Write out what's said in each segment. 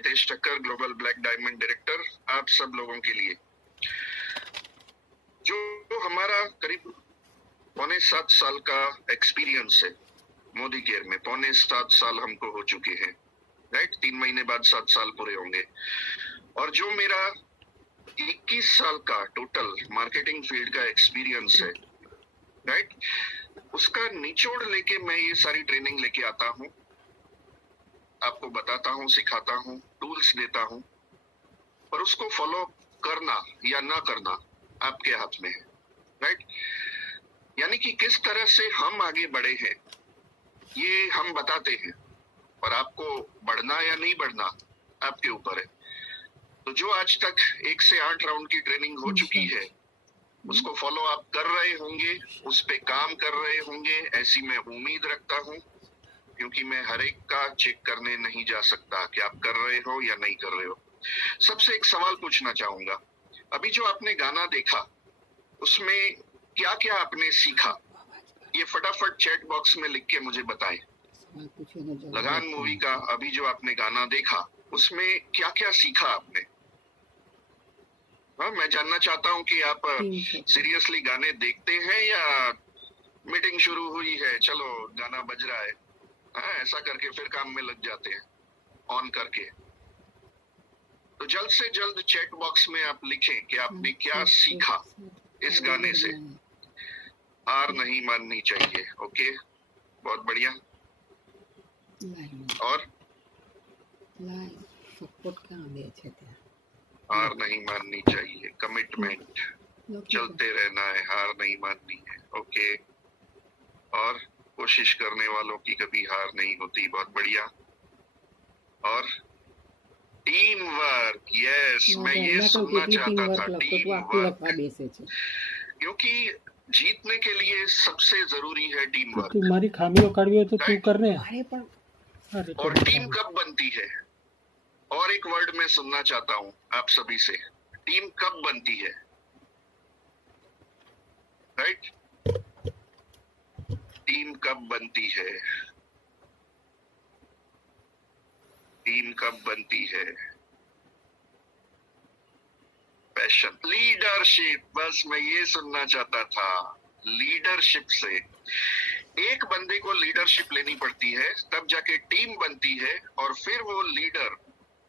Mitesh Thakkar, global black diamond director, आप सब लोगों के लिए। जो हमारा करीब 6.25 साल का एक्सपीरियंस है मोदी केयर में, 6.25 साल हमको हो चुके हैं, राइट। 3 महीने बाद 7 साल पूरे होंगे। और जो मेरा 21 साल का टोटल मार्केटिंग फील्ड का एक्सपीरियंस है, राइट, उसका निचोड़ लेके मैं ये सारी ट्रेनिंग लेके आता हूँ, आपको बताता हूँ, सिखाता हूँ, टूल्स देता हूँ, और उसको फॉलो करना या ना करना आपके हाथ में है, राइट। यानी कि किस तरह से हम आगे बढ़े हैं ये हम बताते हैं, और आपको बढ़ना या नहीं बढ़ना आपके ऊपर है। तो जो आज तक 1 से 8 राउंड की ट्रेनिंग हो चुकी है, उसको फॉलो आप कर रहे होंगे, उस पे काम कर रहे होंगे, ऐसी मैं उम्मीद रखता हूँ, क्योंकि मैं हर एक का चेक करने नहीं जा सकता कि आप कर रहे हो या नहीं कर रहे हो। सबसे एक सवाल पूछना चाहूंगा, अभी जो आपने गाना देखा उसमें क्या क्या आपने सीखा, ये फटाफट चैट बॉक्स में लिख के मुझे बताएं। लगान मूवी का अभी जो आपने गाना देखा उसमें क्या क्या सीखा आपने? हाँ, मैं जानना चाहता हूँ कि आप सीरियसली गाने देखते हैं या मीटिंग शुरू हुई है, चलो गाना बज रहा है, हाँ, ऐसा करके फिर काम में लग जाते हैं ऑन करके। तो जल्द से जल्द चैट बॉक्स में आप लिखें कि आपने क्या सीखा इस गाने से। हार नहीं माननी चाहिए, ओके, बहुत बढ़िया। और हार नहीं माननी चाहिए, कमिटमेंट, चलते रहना है, हार नहीं माननी है, ओके। और कोशिश करने वालों की कभी हार नहीं होती, बहुत बढ़िया। और टीम वर्क, यस, मैं ये सुनना चाहता था, टीम वर्क, क्योंकि जीतने के लिए सबसे जरूरी है टीम वर्क। तुम्हारी खामियों काढ़ियो तो तू कर रहे हैं। और टीम कब बनती है? और एक वर्ड मैं सुनना चाहता हूँ आप सभी से, टीम कब बनती है, राइट? टीम कब बनती है? टीम कब बनती है? पैशन, लीडरशिप, बस मैं ये सुनना चाहता था। लीडरशिप से एक बंदे को लीडरशिप लेनी पड़ती है, तब जाके टीम बनती है, और फिर वो लीडर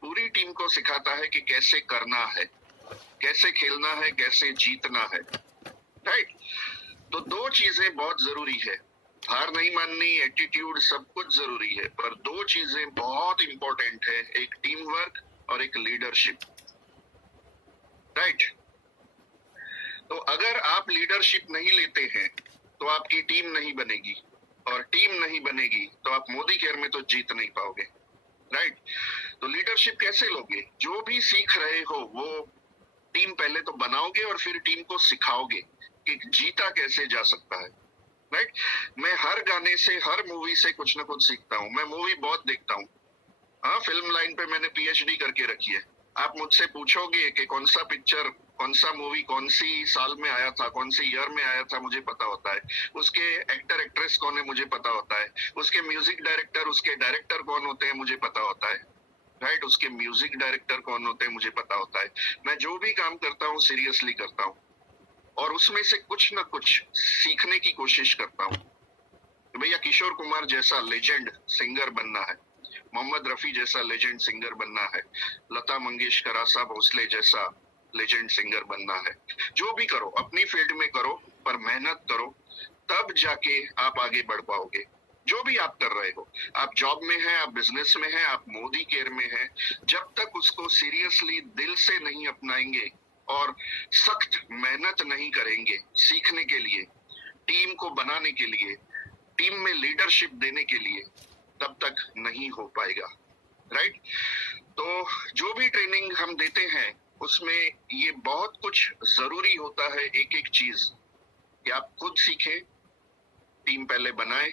पूरी टीम को सिखाता है कि कैसे करना है, कैसे खेलना है, कैसे जीतना है, राइट। तो 2 चीजें बहुत जरूरी है, हार नहीं माननी, एटीट्यूड, सब कुछ जरूरी है, पर 2 चीजें बहुत इंपॉर्टेंट है, एक टीम वर्क और एक लीडरशिप, राइट। तो अगर आप लीडरशिप नहीं लेते हैं तो आपकी टीम नहीं बनेगी, और टीम नहीं बनेगी तो आप मोदी केयर में तो जीत नहीं पाओगे, राइट। तो लीडरशिप कैसे लोगे? जो भी सीख रहे हो वो टीम पहले तो बनाओगे और फिर टीम को सिखाओगे कि जीता कैसे जा सकता है, राइट। मैं हर गाने से, हर मूवी से कुछ ना कुछ सीखता हूँ। मैं मूवी बहुत देखता हूँ, हाँ, फिल्म लाइन पे मैंने पीएचडी करके रखी है। आप मुझसे पूछोगे कि कौन सा पिक्चर, कौन सा मूवी, कौन सी साल में आया था, कौन सी ईयर में आया था, मुझे पता होता है। उसके एक्टर एक्ट्रेस कौन है मुझे पता होता है। उसके म्यूजिक डायरेक्टर, उसके डायरेक्टर कौन होते हैं मुझे पता होता है, राइट। उसके म्यूजिक डायरेक्टर कौन होते हैं मुझे पता होता है। मैं जो भी काम करता हूँ सीरियसली करता हूँ, और उसमें से कुछ ना कुछ सीखने की कोशिश करता हूँ। तो भैया किशोर कुमार जैसा लेजेंड सिंगर बनना है, मोहम्मद रफी जैसा लेजेंड सिंगर बनना है, लता मंगेशकर, आशा भोसले जैसा लेजेंड सिंगर बनना है। जो भी करो अपनी फील्ड में करो, पर मेहनत करो, तब जाके आप आगे बढ़ पाओगे। जो भी आप कर रहे हो, आप जॉब में हैं, आप बिजनेस में हैं, आप मोदी केयर में हैं, जब तक उसको सीरियसली दिल से नहीं अपनाएंगे और सख्त मेहनत नहीं करेंगे सीखने के लिए, टीम को बनाने के लिए, टीम में लीडरशिप देने के लिए, तब तक नहीं हो पाएगा, राइट। तो जो भी ट्रेनिंग हम देते हैं उसमें ये बहुत कुछ जरूरी होता है, एक एक चीज कि आप खुद सीखें, टीम पहले बनाए,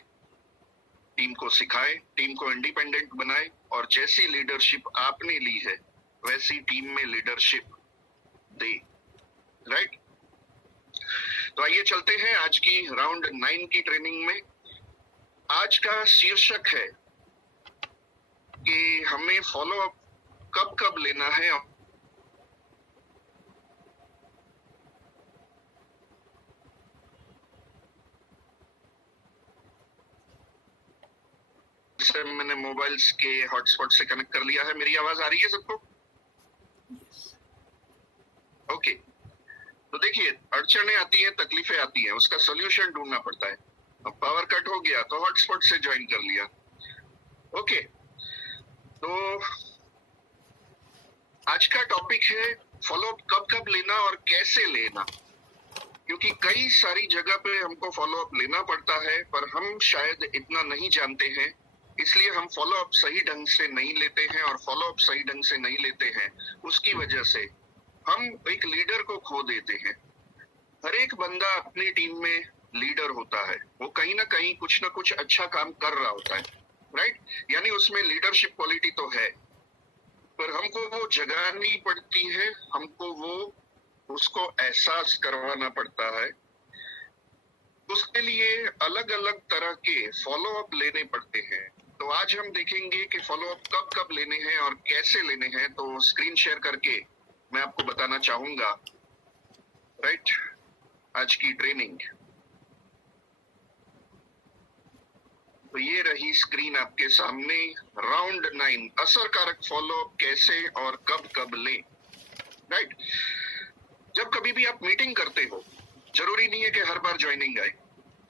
टीम को सिखाए, टीम को इंडिपेंडेंट बनाए, और जैसी लीडरशिप आपने ली है वैसी टीम में लीडरशिप दे, राइट। तो आइए चलते हैं आज की राउंड 9 की ट्रेनिंग में। आज का शीर्षक है कि हमें फॉलो अप कब कब लेना है। से मैंने मोबाइल्स के हॉटस्पॉट से कनेक्ट कर लिया है। मेरी आवाज आ रही है सबको? ओके। तो देखिए, अड़चने आती हैं, तकलीफें आती हैं, उसका सोल्यूशन ढूंढना पड़ता है। अब पावर कट हो गया तो हॉटस्पॉट से ज्वाइन कर लिया। ओके, तो आज का टॉपिक है फॉलोअप कब कब लेना और कैसे लेना। क्योंकि कई सारी जगह पे हमको फॉलोअप लेना पड़ता है, पर हम शायद इतना नहीं जानते हैं, इसलिए हम फॉलोअप सही ढंग से नहीं लेते हैं। और फॉलोअप सही ढंग से नहीं लेते हैं, उसकी वजह से हम एक लीडर को खो देते हैं। हर एक बंदा अपनी टीम में लीडर होता है, वो कहीं ना कहीं कुछ ना कुछ अच्छा काम कर रहा होता है, राइट? यानी उसमें लीडरशिप क्वालिटी तो है, पर हमको वो जगानी पड़ती है, हमको वो उसको एहसास करवाना पड़ता है। उसके लिए अलग अलग तरह के फॉलोअप लेने पड़ते हैं। तो आज हम देखेंगे कि फॉलोअप कब कब लेने हैं और कैसे लेने हैं। तो स्क्रीन शेयर करके मैं आपको बताना चाहूंगा, राइट, आज की ट्रेनिंग। तो ये रही स्क्रीन आपके सामने। राउंड 9, असरकारक फॉलोअप कैसे और कब कब लें, राइट? जब कभी भी आप मीटिंग करते हो, जरूरी नहीं है कि हर बार ज्वाइनिंग आए,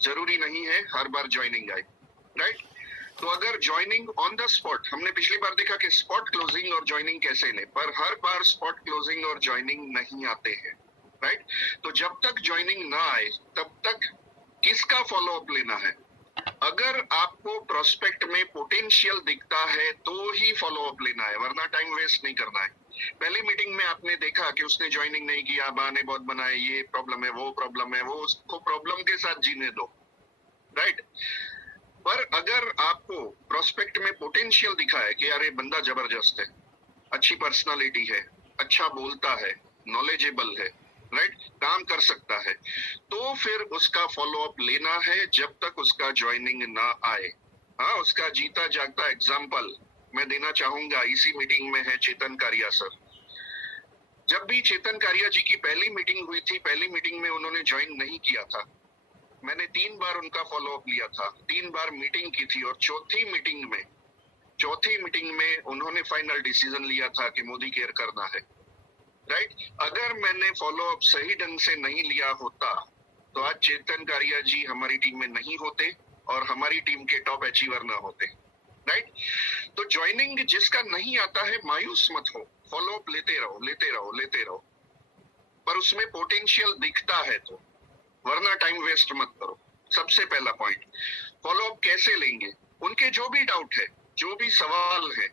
जरूरी नहीं है हर बार ज्वाइनिंग आए, राइट? तो अगर ज्वाइनिंग ऑन द स्पॉट, हमने पिछली बार देखा कि स्पॉट क्लोजिंग और ज्वाइनिंग कैसे लें, पर हर बार स्पॉट क्लोजिंग और ज्वाइनिंग नहीं आते हैं, राइट? तो जब तक ज्वाइनिंग ना आए तब तक किसका फॉलोअप लेना है? अगर आपको प्रोस्पेक्ट में पोटेंशियल दिखता है तो ही फॉलोअप लेना है, वरना टाइम वेस्ट नहीं करना है। पहली मीटिंग में आपने देखा कि उसने ज्वाइनिंग नहीं किया, बहाने बहुत बनाए, ये प्रॉब्लम है, वो प्रॉब्लम है, वो उसको प्रॉब्लम के साथ जीने दो, राइट? पर अगर आपको प्रोस्पेक्ट में पोटेंशियल दिखा है कि यार ये बंदा जबरदस्त है, अच्छी पर्सनालिटी है, अच्छा बोलता है, नॉलेजेबल है, राइट, काम कर सकता है, तो फिर उसका फॉलोअप लेना है जब तक उसका ज्वाइनिंग ना आए। हाँ, उसका जीता जागता एग्जाम्पल मैं देना चाहूंगा। इसी मीटिंग में है चेतन कारिया सर। जब भी चेतन कारिया जी की पहली मीटिंग हुई थी, पहली मीटिंग में उन्होंने ज्वाइन नहीं किया था। मैंने 3 बार उनका फॉलोअप लिया था, 3 बार मीटिंग की थी, और चौथी मीटिंग में उन्होंने फाइनल डिसीजन लिया था कि मोदी केयर करना है, राइट? अगर मैंने फॉलोअप सही ढंग से नहीं लिया होता तो आज चेतन कारिया जी हमारी टीम में नहीं होते और हमारी टीम के टॉप अचीवर ना होते, राइट? तो ज्वाइनिंग जिसका नहीं आता है, मायूस मत हो, फॉलोअप लेते रहो, पर उसमें पोटेंशियल दिखता है तो, वरना टाइम वेस्ट मत करो। सबसे पहला पॉइंट, फॉलोअप कैसे लेंगे? उनके जो भी डाउट है, जो भी सवाल है,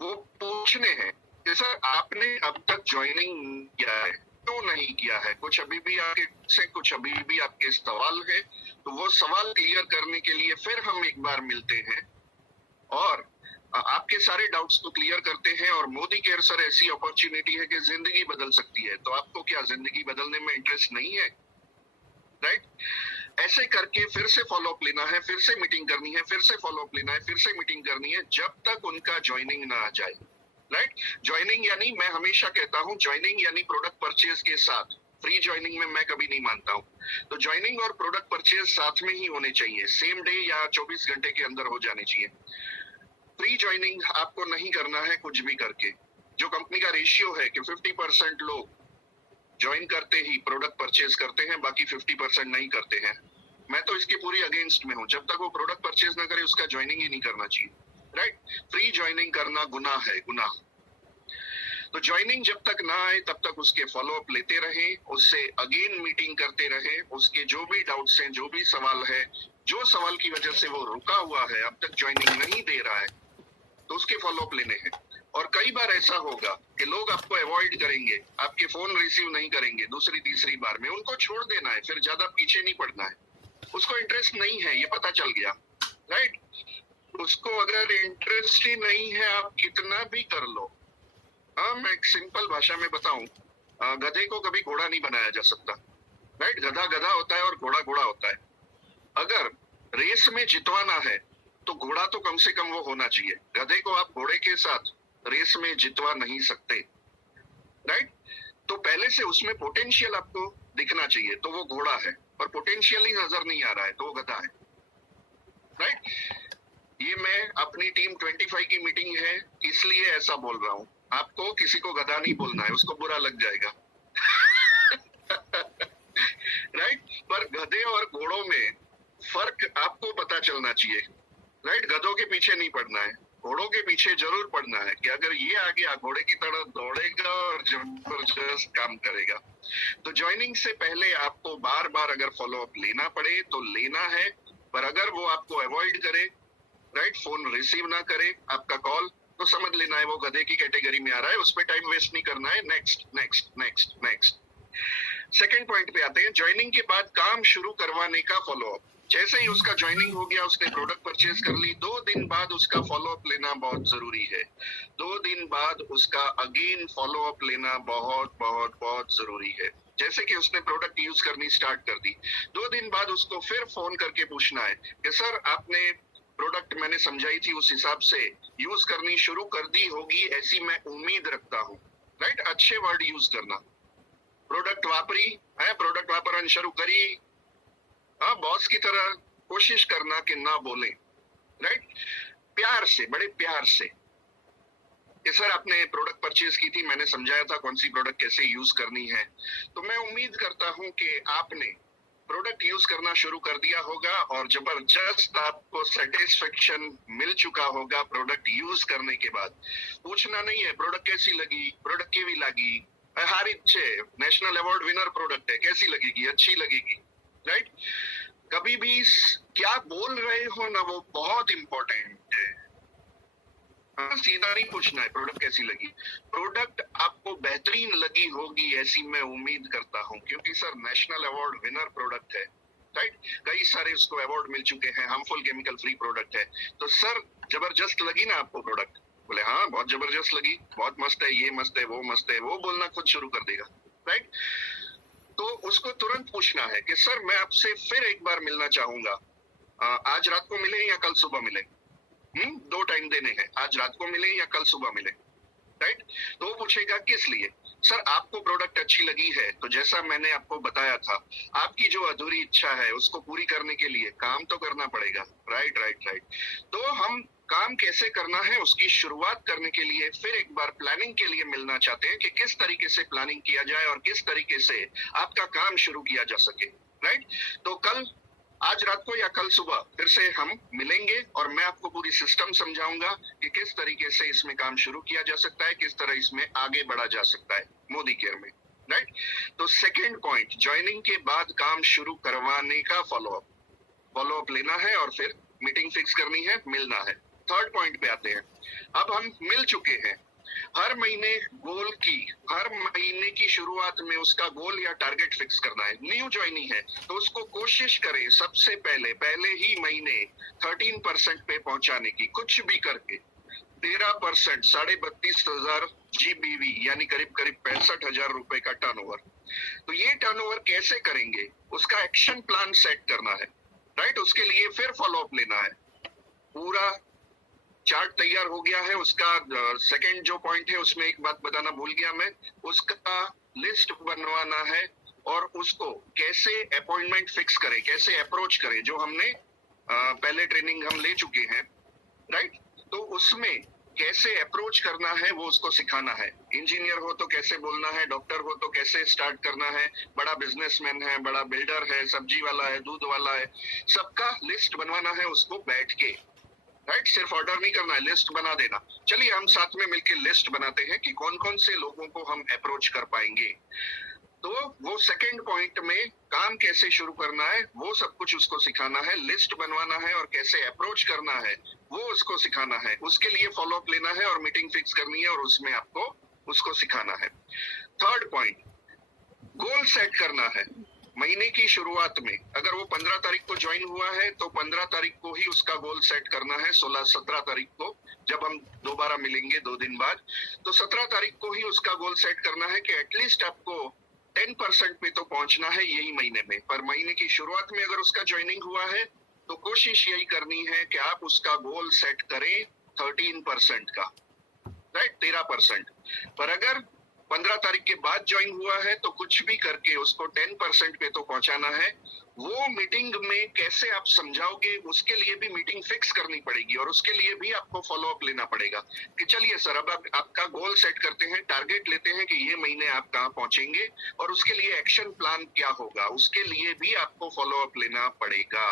वो पूछने हैं कि सर आपने अब तक ज्वाइनिंग किया है, क्यों नहीं किया है, कुछ अभी भी आपके सवाल है, तो वो सवाल क्लियर करने के लिए फिर हम एक बार मिलते हैं और आपके सारे डाउट्स को क्लियर करते हैं। और मोदी केयर सर ऐसी अपॉर्चुनिटी है कि जिंदगी बदल सकती है, तो आपको क्या जिंदगी बदलने में इंटरेस्ट नहीं है, राइट? ऐसे करके फिर से फॉलोअप लेना है, फिर से मीटिंग करनी है, फिर से फॉलोअप लेना है, फिर से मीटिंग करनी है, जब तक उनका ज्वाइनिंग ना आ जाए, राइट? ज्वाइनिंग यानी, मैं हमेशा कहता हूं, ज्वाइनिंग यानी प्रोडक्ट परचेज के साथ। फ्री ज्वाइनिंग में मैं कभी नहीं मानता हूं। तो ज्वाइनिंग और प्रोडक्ट परचेज साथ में ही होने चाहिए, सेम डे या 24 घंटे के अंदर हो जाने चाहिए। फ्री ज्वाइनिंग आपको नहीं करना है कुछ भी करके। जो कंपनी का रेशियो है कि 50% लोग ज्वाइन करते ही प्रोडक्ट परचेज करते हैं, बाकी 50% नहीं करते हैं। मैं तो इसके पूरी अगेंस्ट में हूं। जब तक वो प्रोडक्ट परचेज ना करे उसका ज्वाइनिंग ही नहीं करना चाहिए, राइट? फ्री ज्वाइनिंग करना गुनाह है, गुनाह। तो ज्वाइनिंग जब तक ना आए तब तक उसके फॉलोअप लेते रहे, उससे अगेन मीटिंग करते रहे, उसके जो भी डाउट्स हैं, जो भी सवाल है, जो सवाल की वजह से वो रुका हुआ है, अब तक ज्वाइनिंग नहीं दे रहा है, तो उसके फॉलोअप लेने हैं। और कई बार ऐसा होगा कि लोग आपको अवॉइड करेंगे, आपके फोन रिसीव नहीं करेंगे, दूसरी तीसरी बार में उनको छोड़ देना है, फिर ज्यादा पीछे नहीं पड़ना है। उसको इंटरेस्ट नहीं है, ये पता चल गया, राइट? उसको अगर इंटरेस्ट ही नहीं है, आप कितना भी कर लो। हाँ, मैं एक सिंपल भाषा में बताऊं, गधे को कभी घोड़ा नहीं बनाया जा सकता, राइट? गधा गधा होता है और घोड़ा घोड़ा होता है। अगर रेस में जितवाना है तो घोड़ा तो कम से कम वो होना चाहिए। गधे को आप घोड़े के साथ रेस में जितवा नहीं सकते, राइट? तो पहले से उसमें पोटेंशियल आपको दिखना चाहिए, तो वो घोड़ा है, और पोटेंशियल ही नजर नहीं आ रहा है तो वो गधा है, राइट? ये मैं अपनी टीम 25 की मीटिंग है इसलिए ऐसा बोल रहा हूँ। आपको किसी को गधा नहीं बोलना है, उसको बुरा लग जाएगा। राइट? पर गधे और घोड़ों में फर्क आपको पता चलना चाहिए, राइट? गधों के पीछे नहीं पड़ना है, घोड़ों के पीछे जरूर पड़ना है कि अगर ये आ गया घोड़े की तरह दौड़ेगा और जबरदस्त काम करेगा। तो ज्वाइनिंग से पहले आपको बार बार अगर फॉलो अप लेना पड़े तो लेना है, पर अगर वो आपको अवॉइड करे, राइट, फोन रिसीव ना करे आपका कॉल, तो समझ लेना है वो गधे की कैटेगरी में आ रहा है, उस पर टाइम वेस्ट नहीं करना है। Next next next next. Second point पे आते हैं, ज्वाइनिंग के बाद काम शुरू करवाने का फॉलो अप। जैसे ही उसका ज्वाइनिंग हो गया, उसने प्रोडक्ट परचेज कर ली, 2 दिन बाद उसका फॉलो अप लेना बहुत जरूरी है। 2 दिन बाद उसका अगेन फॉलो अप लेना बहुत बहुत बहुत जरूरी है। जैसे कि उसने प्रोडक्ट यूज करनी स्टार्ट कर दी, 2 दिन बाद उसको फिर फोन करके पूछना है कि सर आपने प्रोडक्ट मैंने समझाई थी उस हिसाब से यूज करनी शुरू कर दी होगी, ऐसी मैं उम्मीद रखता हूँ, राइट? अच्छे वर्ड यूज करना। प्रोडक्ट वापरी है, प्रोडक्ट वापरन शुरू करी, हाँ, बॉस की तरह कोशिश करना कि ना बोले, राइट? प्यार से, बड़े प्यार से कि सर आपने प्रोडक्ट परचेज की थी, मैंने समझाया था कौन सी प्रोडक्ट कैसे यूज करनी है, तो मैं उम्मीद करता हूं कि आपने प्रोडक्ट यूज करना शुरू कर दिया होगा और जबरदस्त आपको सेटिस्फेक्शन मिल चुका होगा प्रोडक्ट यूज करने के बाद। पूछना नहीं है प्रोडक्ट कैसी लगी, प्रोडक्ट केवी लगी, हारी छे, नेशनल अवार्ड विनर प्रोडक्ट है, कैसी लगेगी, अच्छी लगेगी, राइट? कभी भी क्या बोल रहे हो ना, वो बहुत इंपॉर्टेंट है। सीधा नहीं पूछना है प्रोडक्ट कैसी लगी, प्रोडक्ट आपको बेहतरीन लगी होगी ऐसी मैं उम्मीद करता हूं, क्योंकि sir national award winner product है, राइट? कई सारे उसको अवार्ड मिल चुके हैं, हार्मफुल केमिकल फ्री प्रोडक्ट है। तो सर जबरदस्त लगी ना आपको प्रोडक्ट? बोले हाँ बहुत जबरदस्त लगी, बहुत मस्त है, ये मस्त है, वो मस्त है, वो बोलना खुद शुरू कर देगा, राइट? तो उसको तुरंत पूछना है कि सर मैं आपसे फिर एक बार मिलना चाहूंगा, आज रात को मिले या कल सुबह मिले? 2 टाइम देने हैं, आज रात को मिले या कल सुबह मिले, राइट? तो वो पूछेगा किस लिए? सर आपको प्रोडक्ट अच्छी लगी है, तो जैसा मैंने आपको बताया था, आपकी जो अधूरी इच्छा है उसको पूरी करने के लिए काम तो करना पड़ेगा, राइट राइट राइट। तो हम काम कैसे करना है उसकी शुरुआत करने के लिए फिर एक बार प्लानिंग के लिए मिलना चाहते हैं कि किस तरीके से प्लानिंग किया जाए और किस तरीके से आपका काम शुरू किया जा सके, राइट? तो कल, आज रात को या कल सुबह फिर से हम मिलेंगे और मैं आपको पूरी सिस्टम समझाऊंगा कि किस तरीके से इसमें काम शुरू किया जा सकता है, किस तरह इसमें आगे बढ़ा जा सकता है मोदी केयर में, राइट? तो सेकंड पॉइंट, ज्वाइनिंग के बाद काम शुरू करवाने का फॉलो अप लेना है और फिर मीटिंग फिक्स करनी है, मिलना है। थर्ड पॉइंट पे आते हैं, अब हम मिल चुके हैं, हर महीने हर महीने की शुरुआत में उसका गोल या टारगेट फिक्स करना है। न्यू ज्वाइनिंग है तो उसको कोशिश करें सबसे पहले ही महीने 13% पे पहुंचाने की, कुछ भी करके 13%, 32,500 GBV यानी करीब 65,000 रुपए का टर्नओवर। तो ये टर्नओवर कैसे करेंगे उसका एक्शन प्लान सेट करना है, राइट? उसके लिए फिर फॉलो अप लेना है। पूरा चार्ट तैयार हो गया है, उसका सेकंड जो पॉइंट है उसमें एक बात बताना भूल गया मैं, उसका लिस्ट बनवाना है और उसको कैसे अपॉइंटमेंट फिक्स करें, कैसे अप्रोच करें, जो हमने पहले ट्रेनिंग हम ले चुके हैं, राइट? तो उसमें कैसे अप्रोच करना है वो उसको सिखाना है। इंजीनियर हो तो कैसे बोलना है, डॉक्टर हो तो कैसे स्टार्ट करना है, बड़ा बिजनेसमैन है, बड़ा बिल्डर है, सब्जी वाला है, दूध वाला है, सबका लिस्ट बनवाना है उसको बैठ के, राइट? सिर्फ ऑर्डर नहीं करना है, लिस्ट बना देना। चलिए हम साथ में मिलकर लिस्ट बनाते हैं कि कौन कौन से लोगों को हम अप्रोच कर पाएंगे। तो वो सेकंड पॉइंट में काम कैसे शुरू करना है वो सब कुछ उसको सिखाना है, लिस्ट बनवाना है और कैसे अप्रोच करना है वो उसको सिखाना है। उसके लिए फॉलो अप लेना है और मीटिंग फिक्स करनी है और उसमें आपको उसको सिखाना है। थर्ड पॉइंट, गोल सेट करना है। महीने की शुरुआत में अगर वो 15 तारीख को ज्वाइन हुआ है तो 15 तारीख को ही उसका गोल सेट करना है। 16-17 तारीख को जब हम दोबारा मिलेंगे 2 दिन बाद, तो 17 तारीख को ही उसका गोल सेट करना है कि एटलीस्ट आपको 10% पे तो पहुंचना है यही महीने में। पर महीने की शुरुआत में अगर उसका ज्वाइनिंग हुआ है तो कोशिश यही करनी है कि आप उसका गोल सेट करें 13% का, राइट? 13%। पर अगर 15 तारीख के बाद ज्वाइन हुआ है तो कुछ भी करके उसको 10% पे तो पहुंचाना है। वो मीटिंग में कैसे आप समझाओगे, उसके लिए भी मीटिंग फिक्स करनी पड़ेगी और उसके लिए भी आपको फॉलो अप लेना पड़ेगा कि चलिए सर, अब आपका गोल सेट करते हैं, टारगेट लेते हैं कि ये महीने आप कहाँ पहुंचेंगे और उसके लिए एक्शन प्लान क्या होगा, उसके लिए भी आपको फॉलो अप लेना पड़ेगा।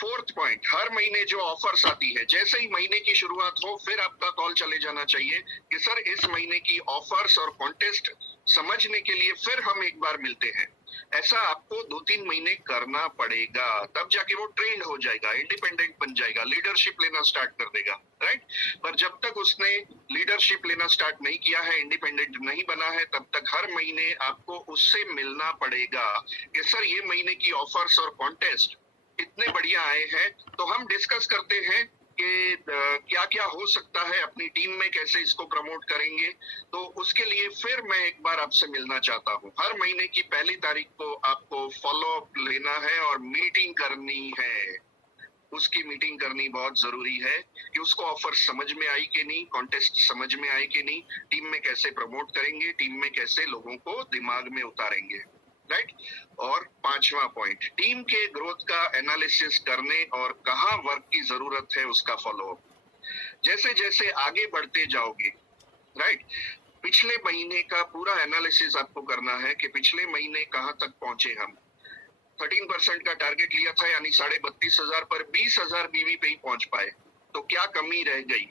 फोर्थ पॉइंट, हर महीने जो ऑफर्स आती है, जैसे ही महीने की शुरुआत हो फिर आपका कॉल चले जाना चाहिए कि सर इस महीने की ऑफर्स और कॉन्टेस्ट समझने के लिए फिर हम एक बार मिलते हैं। ऐसा आपको 2-3 महीने करना पड़ेगा, तब जाके वो ट्रेंड हो जाएगा, इंडिपेंडेंट बन जाएगा, लीडरशिप लेना स्टार्ट कर देगा, राइट। पर जब तक उसने लीडरशिप लेना स्टार्ट नहीं किया है, इंडिपेंडेंट नहीं बना है, तब तक हर महीने आपको उससे मिलना पड़ेगा कि सर ये महीने की ऑफर्स और कॉन्टेस्ट इतने बढ़िया आए हैं, तो हम डिस्कस करते हैं कि क्या क्या हो सकता है, अपनी टीम में कैसे इसको प्रमोट करेंगे। तो उसके लिए फिर मैं एक बार आपसे मिलना चाहता हूँ। हर महीने की पहली तारीख को आपको फॉलो अप लेना है और मीटिंग करनी है। उसकी मीटिंग करनी बहुत जरूरी है कि उसको ऑफर समझ में आई कि नहीं, कॉन्टेस्ट समझ में आई कि नहीं, टीम में कैसे प्रमोट करेंगे, टीम में कैसे लोगों को दिमाग में उतारेंगे, राइट। और 5वां पॉइंट, टीम के ग्रोथ का एनालिसिस करने और कहाँ वर्क की जरूरत है उसका फॉलो अप। जैसे जैसे आगे बढ़ते जाओगे, राइट, पिछले महीने का पूरा एनालिसिस आपको करना है कि पिछले महीने कहाँ तक पहुंचे हम। 13% का टारगेट लिया था, यानी 32,500 पर 20,000 बीवी पे ही पहुंच पाए, तो क्या कमी रह गई,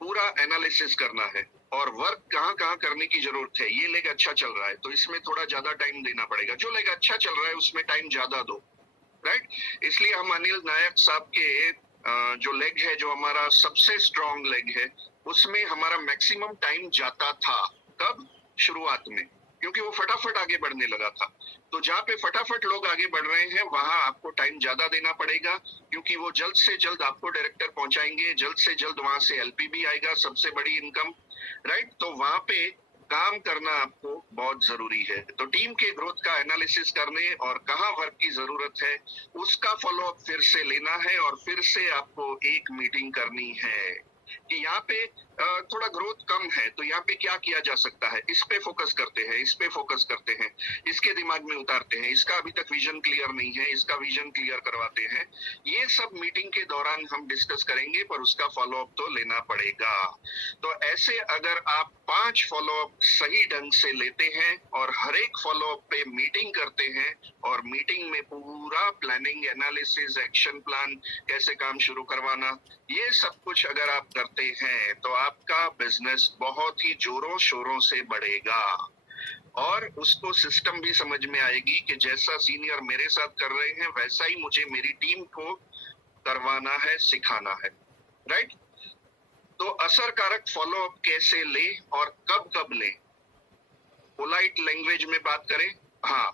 पूरा एनालिसिस करना है। और वर्क कहाँ कहाँ करने की जरूरत है। ये लेग अच्छा चल रहा है तो इसमें थोड़ा ज्यादा टाइम देना पड़ेगा, जो लेग अच्छा चल रहा है उसमें टाइम ज्यादा दो, राइट। इसलिए हम अनिल नायक साहब के जो लेग है, जो हमारा सबसे स्ट्रॉन्ग लेग है, उसमें हमारा मैक्सिमम टाइम जाता था। कब? शुरुआत में, क्योंकि वो फटाफट आगे बढ़ने लगा था। तो जहाँ पे फटाफट लोग आगे बढ़ रहे हैं वहां आपको टाइम ज्यादा देना पड़ेगा, क्योंकि वो जल्द से जल्द आपको डायरेक्टर पहुंचाएंगे, जल्द से जल्द वहां से एलपी भी आएगा, सबसे बड़ी इनकम, राइट। तो वहां पे काम करना आपको बहुत जरूरी है। तो टीम के ग्रोथ का एनालिसिस करने और कहाँ वर्क की जरूरत है उसका फॉलो अप फिर से लेना है और फिर से आपको एक मीटिंग करनी है कि यहाँ पे थोड़ा ग्रोथ कम है तो यहाँ पे क्या किया जा सकता है, इस पे फोकस करते हैं, इस पे फोकस करते हैं, इसके दिमाग में उतारते हैं, इसका अभी तक विजन क्लियर नहीं है, इसका विजन क्लियर करवाते हैं। ये सब मीटिंग के दौरान हम डिस्कस करेंगे, पर उसका फॉलो अप तो लेना पड़ेगा। तो ऐसे अगर आप 5 फॉलो अप सही ढंग से लेते हैं और हर एक फॉलो अप पे मीटिंग करते हैं और मीटिंग में पूरा प्लानिंग, एनालिसिस, एक्शन प्लान, कैसे काम शुरू करवाना, ये सब कुछ अगर आप करते हैं तो आपका बिजनेस बहुत ही जोरों शोरों से बढ़ेगा। और उसको सिस्टम भी समझ में आएगी कि जैसा सीनियर मेरे साथ कर रहे हैं वैसा ही मुझे मेरी टीम को करवाना है, सिखाना है, राइट। तो असरकारक फॉलो अप कैसे ले और कब कब ले, पोलाइट लैंग्वेज में बात करें। हाँ,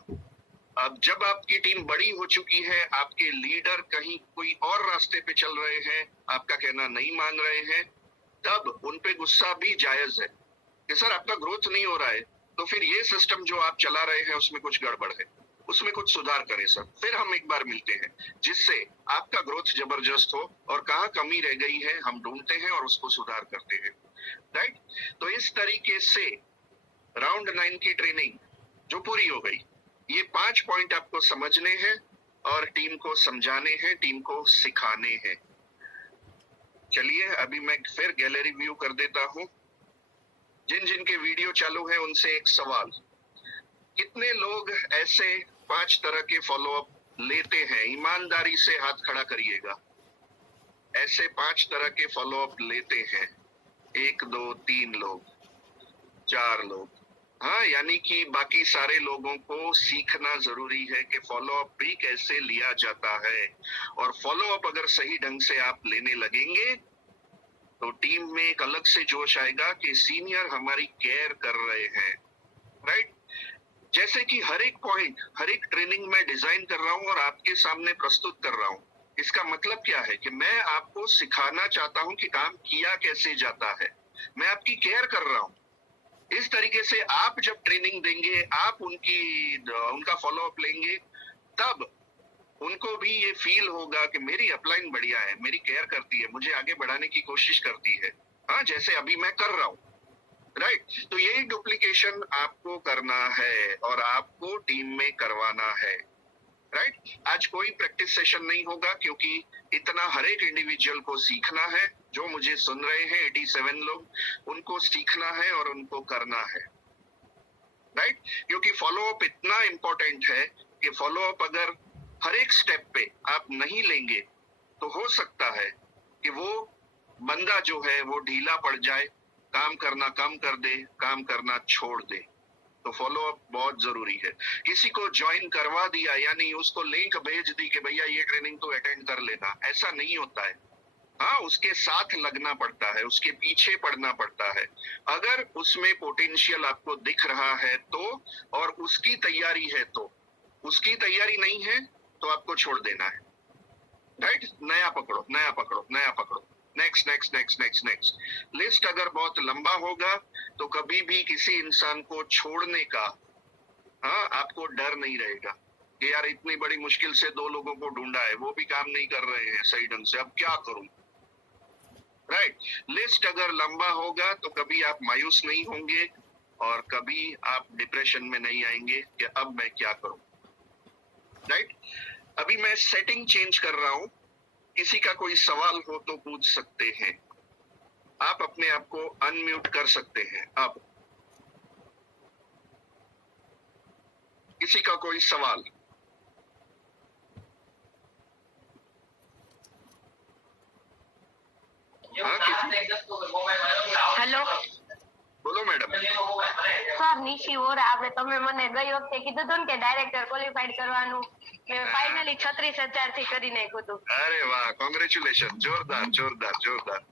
अब जब आपकी टीम बड़ी हो चुकी है, आपके लीडर कहीं कोई और रास्ते पे चल रहे हैं, आपका कहना नहीं मान रहे हैं, तब उन पे गुस्सा भी जायज है कि सर आपका ग्रोथ नहीं हो रहा है, तो फिर ये सिस्टम जो आप चला रहे हैं उसमें कुछ गड़बड़ है, उसमें कुछ सुधार करें सर। फिर हम एक बार मिलते हैं जिससे आपका ग्रोथ जबरदस्त हो और कहाँ कमी रह गई है हम ढूंढते हैं और उसको सुधार करते हैं, राइट। तो इस तरीके से राउंड 9 की ट्रेनिंग जो पूरी हो गई, ये 5 पॉइंट आपको समझने हैं और टीम को समझाने हैं, टीम को सिखाने हैं। चलिए अभी मैं फिर गैलरी व्यू कर देता हूं। जिन जिन के वीडियो चालू है उनसे एक सवाल, कितने लोग ऐसे 5 तरह के फॉलो अप लेते हैं? ईमानदारी से हाथ खड़ा करिएगा। ऐसे 5 तरह के फॉलो अप लेते हैं? 1 2 3 लोग, 4 लोग। हाँ, यानी कि बाकी सारे लोगों को सीखना जरूरी है कि फॉलो अप भी कैसे लिया जाता है। और फॉलो अप अगर सही ढंग से आप लेने लगेंगे तो टीम में एक अलग से जोश आएगा कि सीनियर हमारी केयर कर रहे हैं, राइट। जैसे कि हर एक पॉइंट, हर एक ट्रेनिंग में डिजाइन कर रहा हूं और आपके सामने प्रस्तुत कर रहा हूं। इसका मतलब क्या है कि मैं आपको सिखाना चाहता हूं कि काम किया कैसे जाता है, मैं आपकी केयर कर रहा हूं। इस तरीके से आप जब ट्रेनिंग देंगे, आप उनका फॉलो अप लेंगे, तब उनको भी ये फील होगा कि मेरी अपलाइन बढ़िया है, मेरी केयर करती है, मुझे आगे बढ़ाने की कोशिश करती है। हाँ, जैसे अभी मैं कर रहा हूँ, राइट। तो यही डुप्लीकेशन आपको करना है और आपको टीम में करवाना है। राइट। आज कोई प्रैक्टिस सेशन नहीं होगा क्योंकि इतना हर एक इंडिविजुअल को सीखना है। जो मुझे सुन रहे हैं 87 लोग, उनको सीखना है और उनको करना है। राइट। क्योंकि फॉलोअप इतना इंपॉर्टेंट है कि फॉलोअप अगर हर एक स्टेप पे आप नहीं लेंगे तो हो सकता है कि वो बंदा जो है वो ढीला पड़ जाए, काम करना कम कर दे, काम करना छोड़ दे। तो फॉलोअप बहुत जरूरी है। किसी को ज्वाइन करवा दिया यानी उसको लिंक भेज दी कि भैया ये ट्रेनिंग तो अटेंड कर लेना, ऐसा नहीं होता है। हाँ, उसके साथ लगना पड़ता है, उसके पीछे पड़ना पड़ता है। अगर उसमें पोटेंशियल आपको दिख रहा है तो, और उसकी तैयारी है तो। उसकी तैयारी नहीं है तो आपको छोड़ देना है। राइट। नया पकड़ो, नया पकड़ो, नया पकड़ो, next next next next next. List अगर बहुत लंबा होगा तो कभी भी किसी इंसान को छोड़ने का आपको डर नहीं रहेगा कि यार इतनी बड़ी मुश्किल से 2 लोगों को ढूंढा है, वो भी काम नहीं कर रहे हैं सही ढंग से, अब क्या करूं। राइट। लिस्ट अगर लंबा होगा तो कभी आप मायूस नहीं होंगे और कभी आप डिप्रेशन में नहीं आएंगे कि अब मैं क्या करूं। राइट। अभी मैं सेटिंग चेंज कर रहा हूं। किसी का कोई सवाल हो तो पूछ सकते हैं। आप अपने आप को अनम्यूट कर सकते हैं। अब किसी का कोई सवाल? હેલો બોલો મેડમ। સર નિશી વોરા આપણે તમે મને ગઈ વખતે કીધું હતું ને કે ડાયરેક્ટર ક્વોલિફાઈડ કરવાનું મેં ફાઇનલી 36,000 થી કરી નાખ્યું હતું। અરે વાહ, કોંગ્રેચ્યુલેશન, જોરદાર જોરદાર જોરદાર।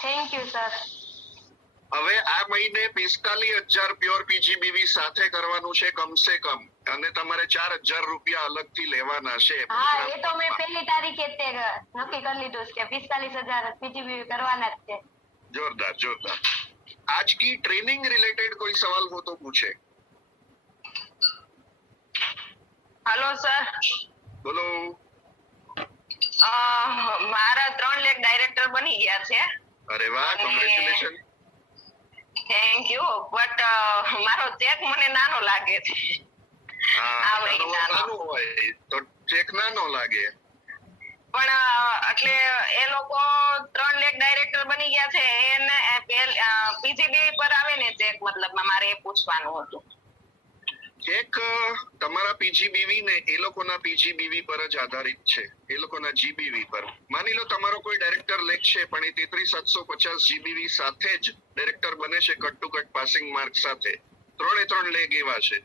Thank you sir. હવે આ મહિને 45,000 પ્યોર પીજીબીવી સાથે કરવાનું છે કમસે કમ, અને તમારે 4,000 રૂપિયા અલગથી લેવાના છે। હા એ તો મેં પહેલી તારીખે તે નક્કી કરી લીધું છે કે 45,000 પીજીબી કરવાના જ છે। जोरदार जोरदार। आज की ट्रेनिंग रिलेटेड कोई सवाल हो तो पूछे। Hello sir. बोलो। મારા 3 લેખ ડાયરેક્ટર બની ગયા છે। अरे वाह, કોંગ્રેચ્યુલેશન। થેન્ક યુ, બટ મારો ચેક મને નાનો લાગે છે। હા, નાનો હોય તો ચેક નાનો લાગે, પણ એટલે એ લોકો 3 લેખ ડાયરેક્ટર બની ગયા છે એને પીજીબી પર આવે ને ચેક, મતલબમાં મારે એ પૂછવાનું હતું। ચેક તમારા પીજીબીવી ને એ લોકોના પીજીબીવી પર જ આધારિત છે, એ લોકોના જીબીવી પર। માની લો તમારો કોઈ ડાયરેક્ટર લેખ છે પણ એ 33,750 જીબીવી સાથે જ ડાયરેક્ટર બને છે, cut to cut passing mark સાથે, 3 લેખ એવા છે,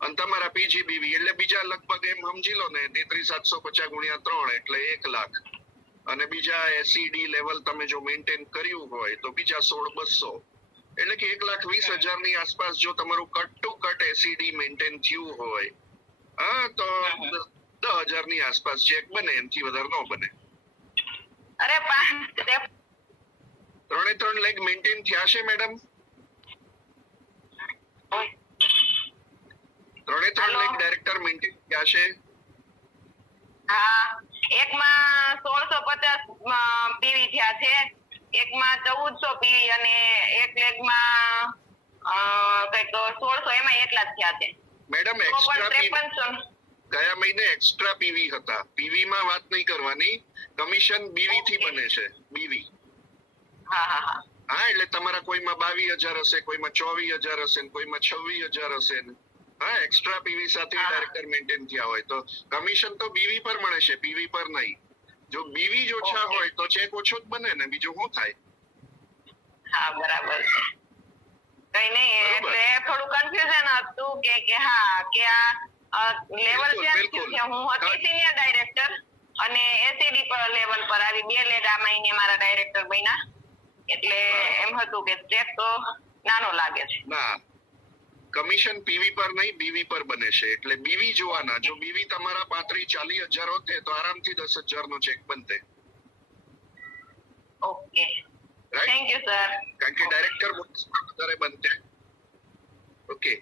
અને તમારા પીજીબીવી એટલે બીજા લગભગ એમ સમજી લો ને 33,750 ગુણ્યા 3 એટલે 1 લાખ, અને બીજા એસઈડી લેવલ તમે જો મેન્ટેન કર્યું હોય તો બીજા 16,200, એટલે કે 1,20,000 ની આસપાસ જો તમારું કટ ટુ કટ એસઈડી મેન્ટેન થયું હોય તો 10,000 ની આસપાસ ચેક બને, એનાથી વધારે ન બને। અરે 3 લેખ મેન્ટેન થયા છે મેડમ? 3 લેખ ડાયરેક્ટર મેન્ટેન થયા છે? હા, એકમાં 1650 પીવી થયા છે, એકમાં 1400 પીવી, અને એક લેગમાં કઈક 1600, એમાં એટલા જ થયા છે। મેડમ એક્સ્ટ્રા પીવી ગયા મહિને એક્સ્ટ્રા પીવી હતા, પીવી માં વાત નહીં કરવાની, કમિશન બીવી થી બને છે, બીવી। હા હા હા હા, એટલે તમારા કોઈમાં 22,000 હશે, કોઈમાં 24,000 હશે, કોઈમાં 26,000 હશે। હા, એક્સ્ટ્રા પીવી સાથે ડાયરેક્ટર મેન્ટેન થયા હોય તો કમિશન તો બીવી પર મળે છે, પીવી પર નહીં। જો બીવી જ ઓછા હોય તો ચેક ઓછો જ બને ને, બીજું શું થાય? હા બરાબર છે, કઈ નહીં, એટલે થોડું કન્ફ્યુઝન હતું કે હા કે આ લેવલ ચેન્જ થયું છે। હું હતી સિનિયર ડાયરેક્ટર અને એસઈડી પર લેવલ પર આવી 2 લેગ આ મહિને મારા ડાયરેક્ટર બન્યા, એટલે એમ હતું કે ચેક તો નાનો લાગે છે। ના, કમિશન પીવી પર નહીં બીવી પર બને છે, એટલે બીવી જોવાના। જો બીવી તમારા 35-40,000 હોતે તો આરામથી 10,000 નો ચેક બનતે। Okay, right, thank you sir. કારણ કે डायरेक्टर વધારે बनते। ओके,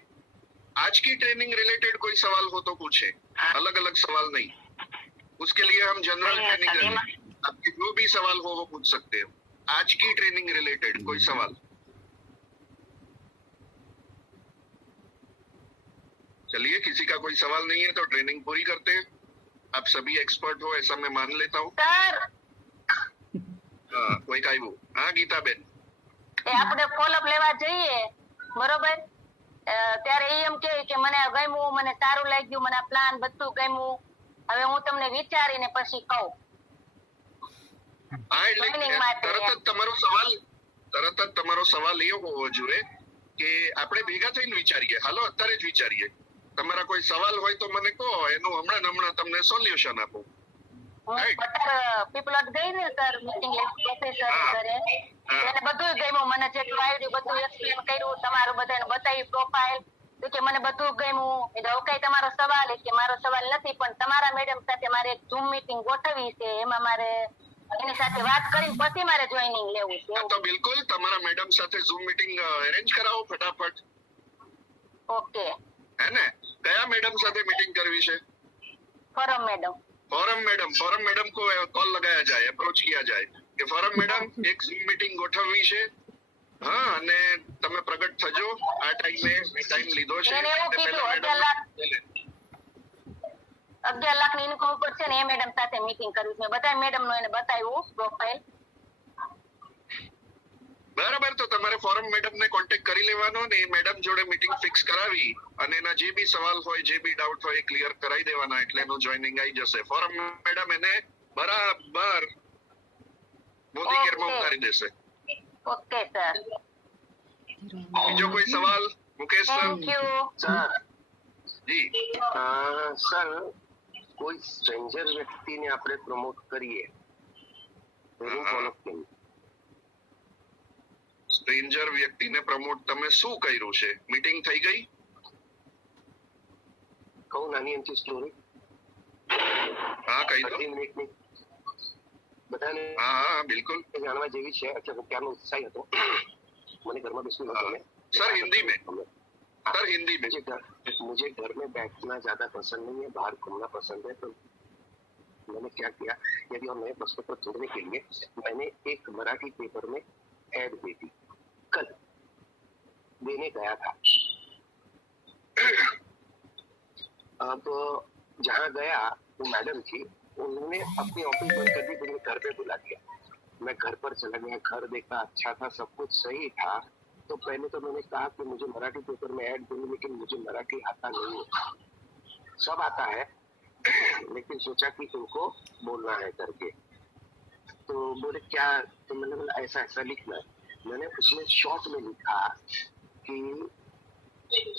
आज की ट्रेनिंग रिलेटेड कोई सवाल हो तो पूछे, अलग अलग सवाल नहीं, उसके लिए हम जनरल ट्रेनिंग करेंगे। आपके जो भी सवाल हो वो पूछ सकते हो। आज की ट्रेनिंग रिलेटेड कोई सवाल? चलिए, किसी का कोई सवाल नहीं है तो ट्रेनिंग पूरी करते हैं। आप सभी एक्सपर्ट हो ऐसा मैं मान लेता हूँ। સર हाँ, कोई कायबू। हाँ गीता बेन, એ આપણે ફોલોઅપ લેવા જઈએ બરોબર ત્યારે એ એમ કહે કે મને આ ગમ્યું, મને સારું લાગ્યું, મને આ પ્લાન બધું ગમ્યું, હવે હું તમને વિચારીને પછી કહું હા એટલે Training માટે તરત જ તમારો સવાલ એ હોવો જોઈએ કે આપણે ભેગા થઈને વિચારીએ, હાલો અત્યારે જ વિચારીએ। તમારા કોઈ સવાલ હોય તો મને કહો, એનું હમણાં તમને સોલ્યુશન આપું। હું Right. બટર પીપલોટ ગઈ ને સર મીટિંગ પ્રોફેસર ઘરે એને બધું ગમ્યું, મને જે આવડ્યું બધું એક્સપ્લેન કર્યું, તમારું બધાને બતાવી પ્રોફાઇલ તો કે મને બધું ગમ્યું। એટલે હવે કઈ તમારો સવાલ કે મારો સવાલ નથી, પણ તમારા મેડમ સાથે મારે એક ઝૂમ મીટિંગ ગોઠવવી છે, એમાં મારે એની સાથે વાત કરીને પછી મારે જોઈનિંગ લેવું છે હા તો બિલકુલ તમારા મેડમ સાથે ઝૂમ મીટિંગ અરેન્જ કરાવો ફટાફટ, ઓકે હે ને? કયા મેડમ સાથે મીટિંગ કરવી છે? ફોરમ મેડમ ફોરમ મેડમ को कॉल लगाया जाए, अप्रोच किया जाए કે ફોરમ મેડમ એક ઝૂમ મીટિંગ ગોઠવવી છે। હા, અને તમે પ્રગટ થજો આ ટાઈમે, મેં ટાઈમ લીધો છે। એને એવું અને કીધું પહેલા 11 લાખની ઇન્કમ ઉપર છે ને એ મેડમ સાથે મીટિંગ કરવી છે। મેં બધા મેડમ નો એને બતાવ્યું પ્રોફાઇલ। બરાબર, તો તમારે ફોરમ મેડમ ને કોન્ટેક્ટ કરી લેવાનો ને એ મેડમ જોડે મીટિંગ ફિક્સ કરાવી અને એના જે બી સવાલ હોય, જે બી ડાઉટ હોય ક્લિયર કરાવી દેવાના, એટલે એનું જોઈનિંગ આવી જશે। ફોરમ મેડમ એને બરાબર મોદી કેરમાં ઉતારી દેશે। ઓકે સર, બીજો કોઈ સવાલ Mukesh sir? Thank you sir ji sir कोई स्ट्रेंजर व्यक्ति ने આપણે પ્રમોટ કરીએ તો એનું ફોલો કેમ? સ્ટ્રેન્જર વ્યક્તિને પ્રમોટ તમે શું કર્યું છે? મીટિંગ થઈ ગઈ? કહું નાની અમથી સ્ટોરી હા કહી દો। 30 મિનિટની બધાને હા હા બિલકુલ જાણવા જેવી છે। એટલે હું ક્યારનો ઉત્સાહી હતો, મને ઘરમાં બેસવું નહોતું ગમે। सर हिंदी में, सर हिंदी में। मुझे घर में बैठना ज्यादा पसंद नहीं है, बाहर घूमना पसंद है। तो मैंने क्या किया, यदि और नए प्रश्नों पर जोड़ने के लिए मैंने एक मराठी पेपर में ऐड दी थी, कल देने गया था। अब जहाँ गया वो मैडम थी, उन्होंने अपनी ऑफिस बंद कर दी, मुझे घर पे बुला दिया। मैं घर पर चला गया, घर देखा, अच्छा था, सब कुछ सही था। तो पहले तो मैंने कहा कि मुझे मराठी पेपर में ऐड दूंगी, लेकिन मुझे मराठी आता नहीं है। सब आता है लेकिन सोचा कि तुमको बोलना है करके। तो बोले क्या? तो मैंने बोला ऐसा ऐसा लिखना है। मैंने उसमें शॉर्ट में लिखा कि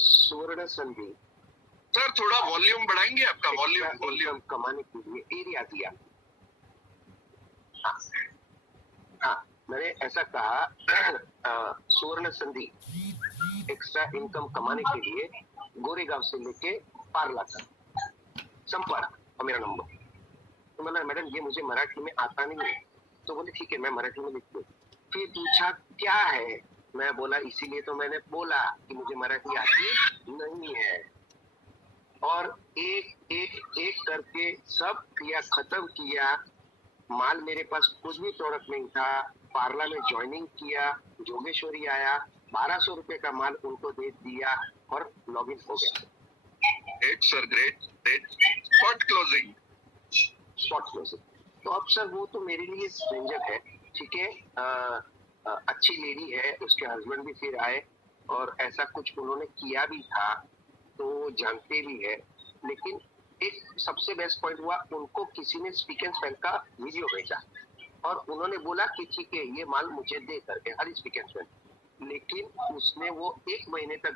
सुवर्ण संधि। सर थोड़ा वॉल्यूम बढ़ाएंगे आपका? वॉल्यूम वॉल्यूम कमाने के लिए एरिया दिया। हाँ, मैंने ऐसा कहा सुवर्ण संधि एक्स्ट्रा इनकम कमाने के लिए गोरेगांव से लेके पारला तक संपर्क और मेरा नंबर। तो मैंने मैडम ये मुझे मराठी में आता नहीं है। तो बोले ठीक है मैं मराठी में लिख दूं। फिर पूछा क्या है, मैं बोला इसीलिए तो मैंने बोला कि मुझे मराठी आती नहीं है। और एक एक एक करके सब किया, खत्म किया। माल मेरे पास कुछ भी प्रोडक्ट नहीं था। पार्ला में ज्वाइनिंग किया, जोगेश्वरी आया, 1200 रुपए का माल उनको दे दिया और लॉगिन हो गया। Great sir, great great. Spot closing. तो अब सर वो तो मेरे लिए स्ट्रेंजर है, ठीक है। अच्छी लेडी है, उसके हस्बैंड भी फिर आए और ऐसा कुछ उन्होंने किया भी था तो जानते भी है। लेकिन एक सबसे बेस्ट पॉइंट हुआ, उनको किसी ने स्पीक एंड स्पेल का वीडियो भेजा और उन्होंने बोला कि ठीक है ये माल मुझे दे करके, खाली स्पीक एंड स्पेल। लेकिन उसने वो 1 महीने तक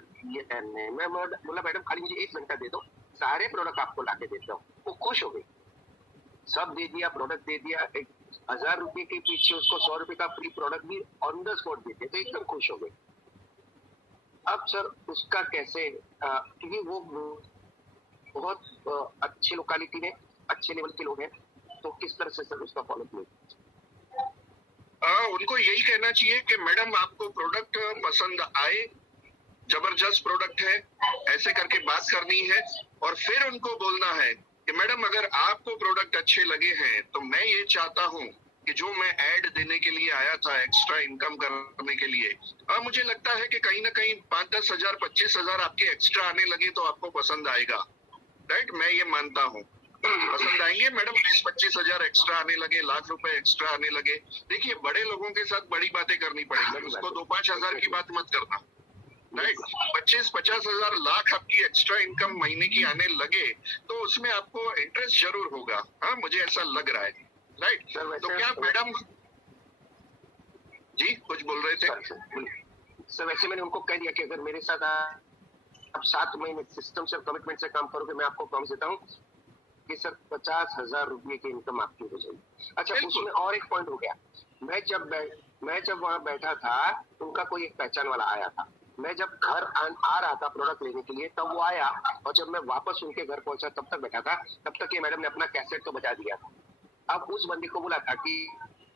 मैं बोला मैडम खाली मुझे 1 घंटा दे दो, सारे प्रोडक्ट आपको लाके देता हूँ। वो खुश हो गई, सब दे दिया, प्रोडक्ट दे दिया। 1000 रुपए के पीछे उसको 100 रुपए का फ्री प्रोडक्ट भी ऑन द स्पॉट देते, तो एकदम खुश हो गई। अब सर उसका कैसे, क्योंकि वो बहुत अच्छे लोकेलिटी में अच्छे लेवल के लोग हैं, तो किस तरह से सर उसका फॉलो किया? उनको यही कहना चाहिए कि मैडम आपको प्रोडक्ट पसंद आए, जबरदस्त प्रोडक्ट है, ऐसे करके बात करनी है। और फिर उनको बोलना है कि मैडम अगर आपको प्रोडक्ट अच्छे लगे हैं तो मैं ये चाहता हूँ कि जो मैं ऐड देने के लिए आया था, एक्स्ट्रा इनकम करने के लिए, अब मुझे लगता है कि कहीं ना कहीं 5-10 हजार 25 हजार आपके एक्स्ट्रा आने लगे तो आपको पसंद आएगा, राइट? मैं ये मानता हूँ पसंद आएंगे मैडम। 20-25 हजार एक्स्ट्रा आने लगे, लाख रुपए एक्स्ट्रा आने लगे। देखिए, बड़े लोगों के साथ बड़ी बातें करनी पड़ेगी, उसको 2-5 हजार की बात मत करना, राइट? 25-50 हजार लाख आपकी एक्स्ट्रा इनकम महीने की आने लगे तो उसमें आपको इंटरेस्ट जरूर होगा। हाँ, मुझे ऐसा लग रहा है, राइट? तो क्या मैडम जी कुछ बोल रहे थे? सर वैसे मैंने उनको कह दिया कि अगर मेरे साथ आप 7 महीने सिस्टम से कमिटमेंट से काम करोगे, मैं आपको प्रॉमिस देता हूँ कि सर 50,000 रुपये की इनकम आपकी हो जाएगी। अच्छा, उसमें और एक पॉइंट हो गया। मैं जब वहाँ बैठा था, उनका कोई एक पहचान वाला आया था। मैं जब घर आ रहा था प्रोडक्ट लेने के लिए, तब वो आया, और जब मैं वापस उनके घर पहुंचा तब तक बैठा था। तब तक ये मैडम ने अपना कैसेट तो बजा दिया था। अब उस बंदी को बोला था कि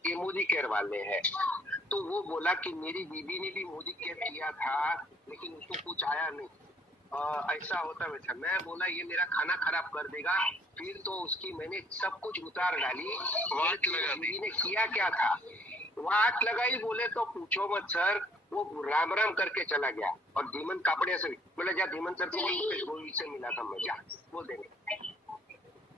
ये मोदी केयर वाले हैं, तो वो बोला कि मेरी बीबी ने भी मोदी केयर किया था लेकिन उसको कुछ आया नहीं, ऐसा होता वैसा। मैं बोला ये मेरा खाना खराब कर देगा। फिर तो उसकी मैंने सब कुछ उतार डाली। वाट लगा दी। बीबी ने किया क्या था, वाट लगाई बोले तो पूछो मत सर। वो राम राम करके चला गया, और धीमन कापड़े से बोला, जा धीमन सर को गोविंद से मिला था मैं, जा बोल देंगे।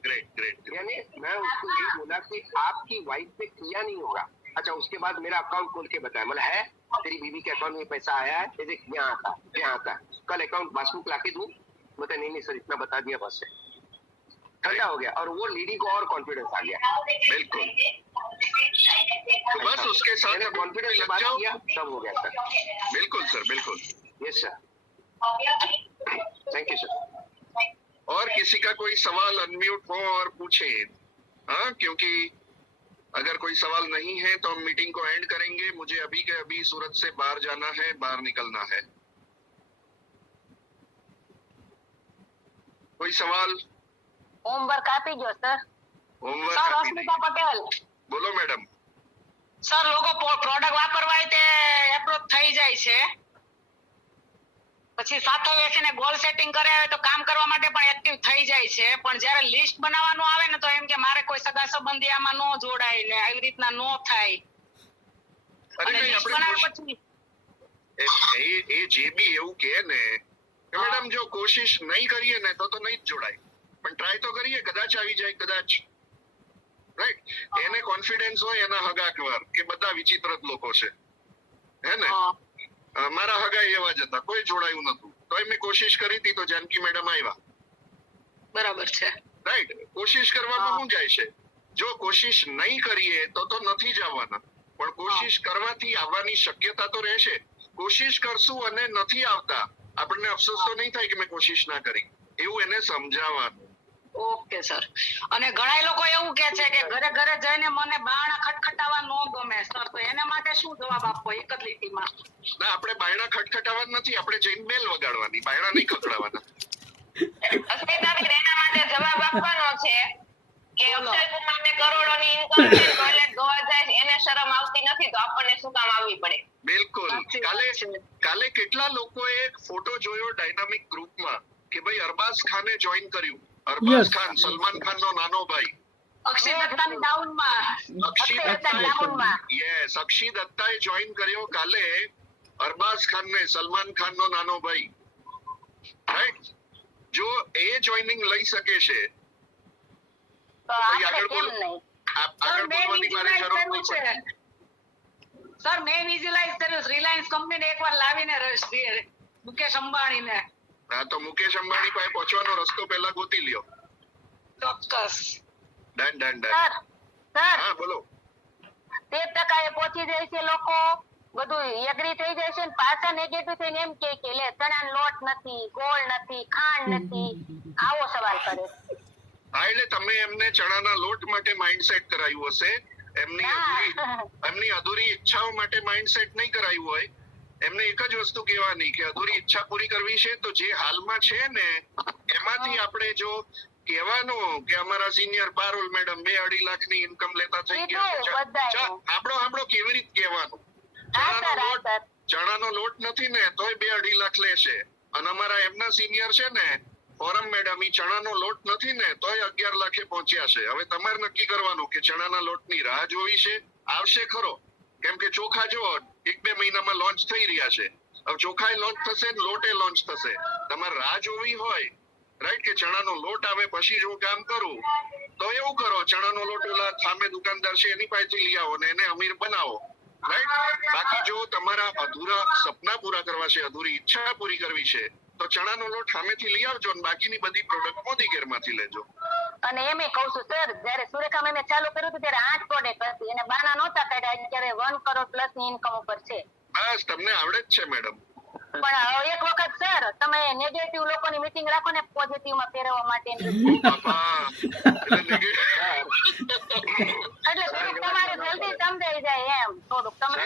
ग्रेट। यानी मैं उसको ये बोला कि आपकी वाइफ पे किया नहीं होगा। अच्छा, उसके बाद मेरा अकाउंट खोल के बताया, मतलब है तेरी बीवी के अकाउंट में पैसा आया है, ये देख यहाँ आता है, कल अकाउंट पासबुक लाके दूं? बता नहीं सर, इतना बता दिया बस से। ठंडा हो गया, और वो लेडी को और कॉन्फिडेंस आ गया। बिल्कुल, तो बस उसके साथ कॉन्फिडेंस लग बात जाओ। किया तब हो गया सर। बिल्कुल सर, बिल्कुल। Yes sir, thank you sir. और किसी का कोई सवाल अनम्यूट हो और पूछे, हाँ, क्योंकि अगर कोई सवाल नहीं है तो हम मीटिंग को एंड करेंगे। मुझे अभी के अभी सूरत से बाहर जाना है, बाहर निकलना है। कोई सवाल? હોમવર્ક આપી ગયો સર. હોમવર્ક સર આપી અસ્મિતા પટેલ. દે। બોલો મેડમ। સર લોકો પ્રોડક્ટ વાપરવા હોય તે એપ્રોચ થઈ જાય છે, પછી સાથે બેસીને ગોલ સેટિંગ કરે તો કામ કરવા માટે પણ એક્ટિવ થઈ જાય છે, પણ જ્યારે લિસ્ટ બનાવવાનું આવે ને તો એમ કે મારે કોઈ સગા સંબંધી આમાં નો જોડાય ને આવી રીતના નો થાય. અરે અને નહીં, લિસ્ટ આપણે બનાવ્યા પછી એ જે બી એવું કહે ને કે મેડમ જો કોશિશ નહીં કરીએ ને તો નહીં જ જોડાય, પણ ટ્રાય તો કરીએ, કદાચ આવી જાય, કદાચ, રાઈટ? એને કોન્ફિડન્સ હોય એના હગાકવાર કે બધા વિચિત્ર જ લોકો છે, હે ને? મારા હગા એવા જ હતા, કોઈ જોડાયું નતું, તો મેં કોશિશ કરી હતી તો જાનકી મેડમ આવ્યા, બરાબર છે, રાઈટ? કોશિશ કરવામાં શું જાય છે? જો કોશિશ નહીં કરીએ તો નથી જ આવવાના, પણ કોશિશ કરવાથી આવવાની શક્યતા તો રહેશે। કોશિશ કરશું અને નથી આવતા, આપણને અફસોસ તો નહીં થાય કે મેં કોશિશ ના કરી, એવું એને સમજાવવાનું। Okay sir. અને ઘણા લોકો એવું કે છે કે ઘરે ઘરે જઈને મને બારણા ખટખટાવા નો ગમે સર, તો એના માટે શું જવાબ આપવો એક જ લીટીમાં? ના, આપણે બાયણા ખટખટાવા નથી, આપણે જઈને બેલ વગાડવાની, બાયણા નહીં ખખડાવવાના। અસ્મિતાબેન, એના માટે જવાબ આપવાનો છે કે અક્ષય કુમારને કરોડોની ઇન્કમ છે, ટોયલેટ ધોવા જાય, એને શરમ આવતી નથી, તો આપણને શું કામ આવવી પડે? બિલકુલ। કાલે કેટલા લોકોએ એક ફોટો જોયો ડાયનામિક ગ્રુપમાં કે ભાઈ અરબાઝ ખાને જોઈન કર્યું। અરબાઝ ખાન સલમાન ખાનનો નાનો ભાઈ, અક્ષય દત્તાની ડાઉનમાં, અક્ષય દત્તાએ જોઈન કર્યો કાલે અરબાઝ ખાનને, સલમાન ખાનનો નાનો ભાઈ, રાઈટ? જો એ જોઈનિંગ લઈ શકે છે તો આપણે કેમ નહીં? આગળ બોલવાની મારે જરૂર નથી। સર મેં વિઝ્યુલાઇઝ કર્યું, રિલાયન્સ કંપનીને એકવાર લાવીને મુકેશ અંબાણીને। હા, તો મુકેશ અંબાણી પાસે પહોંચવાનો રસ્તો પહેલા ગોતી લ્યો। ચોક્કસ ડન। સર હા, બોલો। 13% એ પહોંચી જાય છે, લોકો બધું એગ્રી થઈ જાય છે, પાછા નેગેટિવ થઈને એમ કે લે ચણાનો લોટ નથી, ગોળ નથી, ખાંડ નથી, આવો સવાલ કરે। હા, એટલે તમે એમને ચણાના લોટ માટે માઇન્ડસેટ કરાયું હશે, એમની અધૂરી ઈચ્છાઓ માટે માઇન્ડસેટ નહીં કરાયું હોય। એમને એક જ વસ્તુ કહેવાની કે અધૂરી ઈચ્છા પૂરી કરવી છે, તો જે હાલમાં છે ને એમાંથી આપણે જો કહેવાનું કે અમારા સિનિયર પારુલ મેડમ 2-2.5 લાખની ઇન્કમ લેતા થઈ ગયા, આપણો કેવી રીતે કહેવાનું? ચણાનો લોટ નથી ને તોય 2-2.5 લાખ લેશે, અને અમારા એમના સિનિયર છે ને ફોરમ મેડમ ઈ ચણાનો લોટ નથી ને તોય 11 લાખે પહોંચ્યા છે. હવે તમારે નક્કી કરવાનું કે ચણાના લોટની રાહ જોવી છે, આવશે ખરો, કેમ કે ચોખા જો 1-2 મહિનામાં લોન્ચ થઈ રહ્યા છે. હવે ચોખાય લોન્ચ થશે ને લોટે લોન્ચ થશે. તમારે રાહ જોવી હોય રાઈટ કે ચણાનો લોટ આવે પછી જો કામ કરું તો એવું કરો, ચણાનો લોટ ઓલા સામે દુકાનદાર છે એની પાસેથી લઈ આવો ને એને અમીર બનાવો, રાઈટ. બાકી જો તમારા અધૂરા સપના પૂરા કરવા છે, અધૂરી ઈચ્છા પૂરી કરવી છે તો ચણાનો લોટ સામેથી લઈ આવજો ને બાકીની બધી પ્રોડક્ટ મોદી કેરમાંથી લેજો. અને એમ કહું છું સર, જયારે સુરેખા મેં ચાલુ કર્યું હતું ત્યારે 8 પ્રોડક્ટ હતી અને બાના નહોતા કાઢ્યા, અત્યારે 1 કરોડ પ્લસ ની ઇન્કમ ઉપર છે. બસ તમને આવડે જ છે મેડમ. પણ એક વખત સર તમે નેગેટિવ લોકોની મીટિંગ રાખો ને પોઝિટિવ માં ફેરવવા માટે, એટલે તમારે જલ્દી સમજાઈ જાય એમ થોડુંક. તમે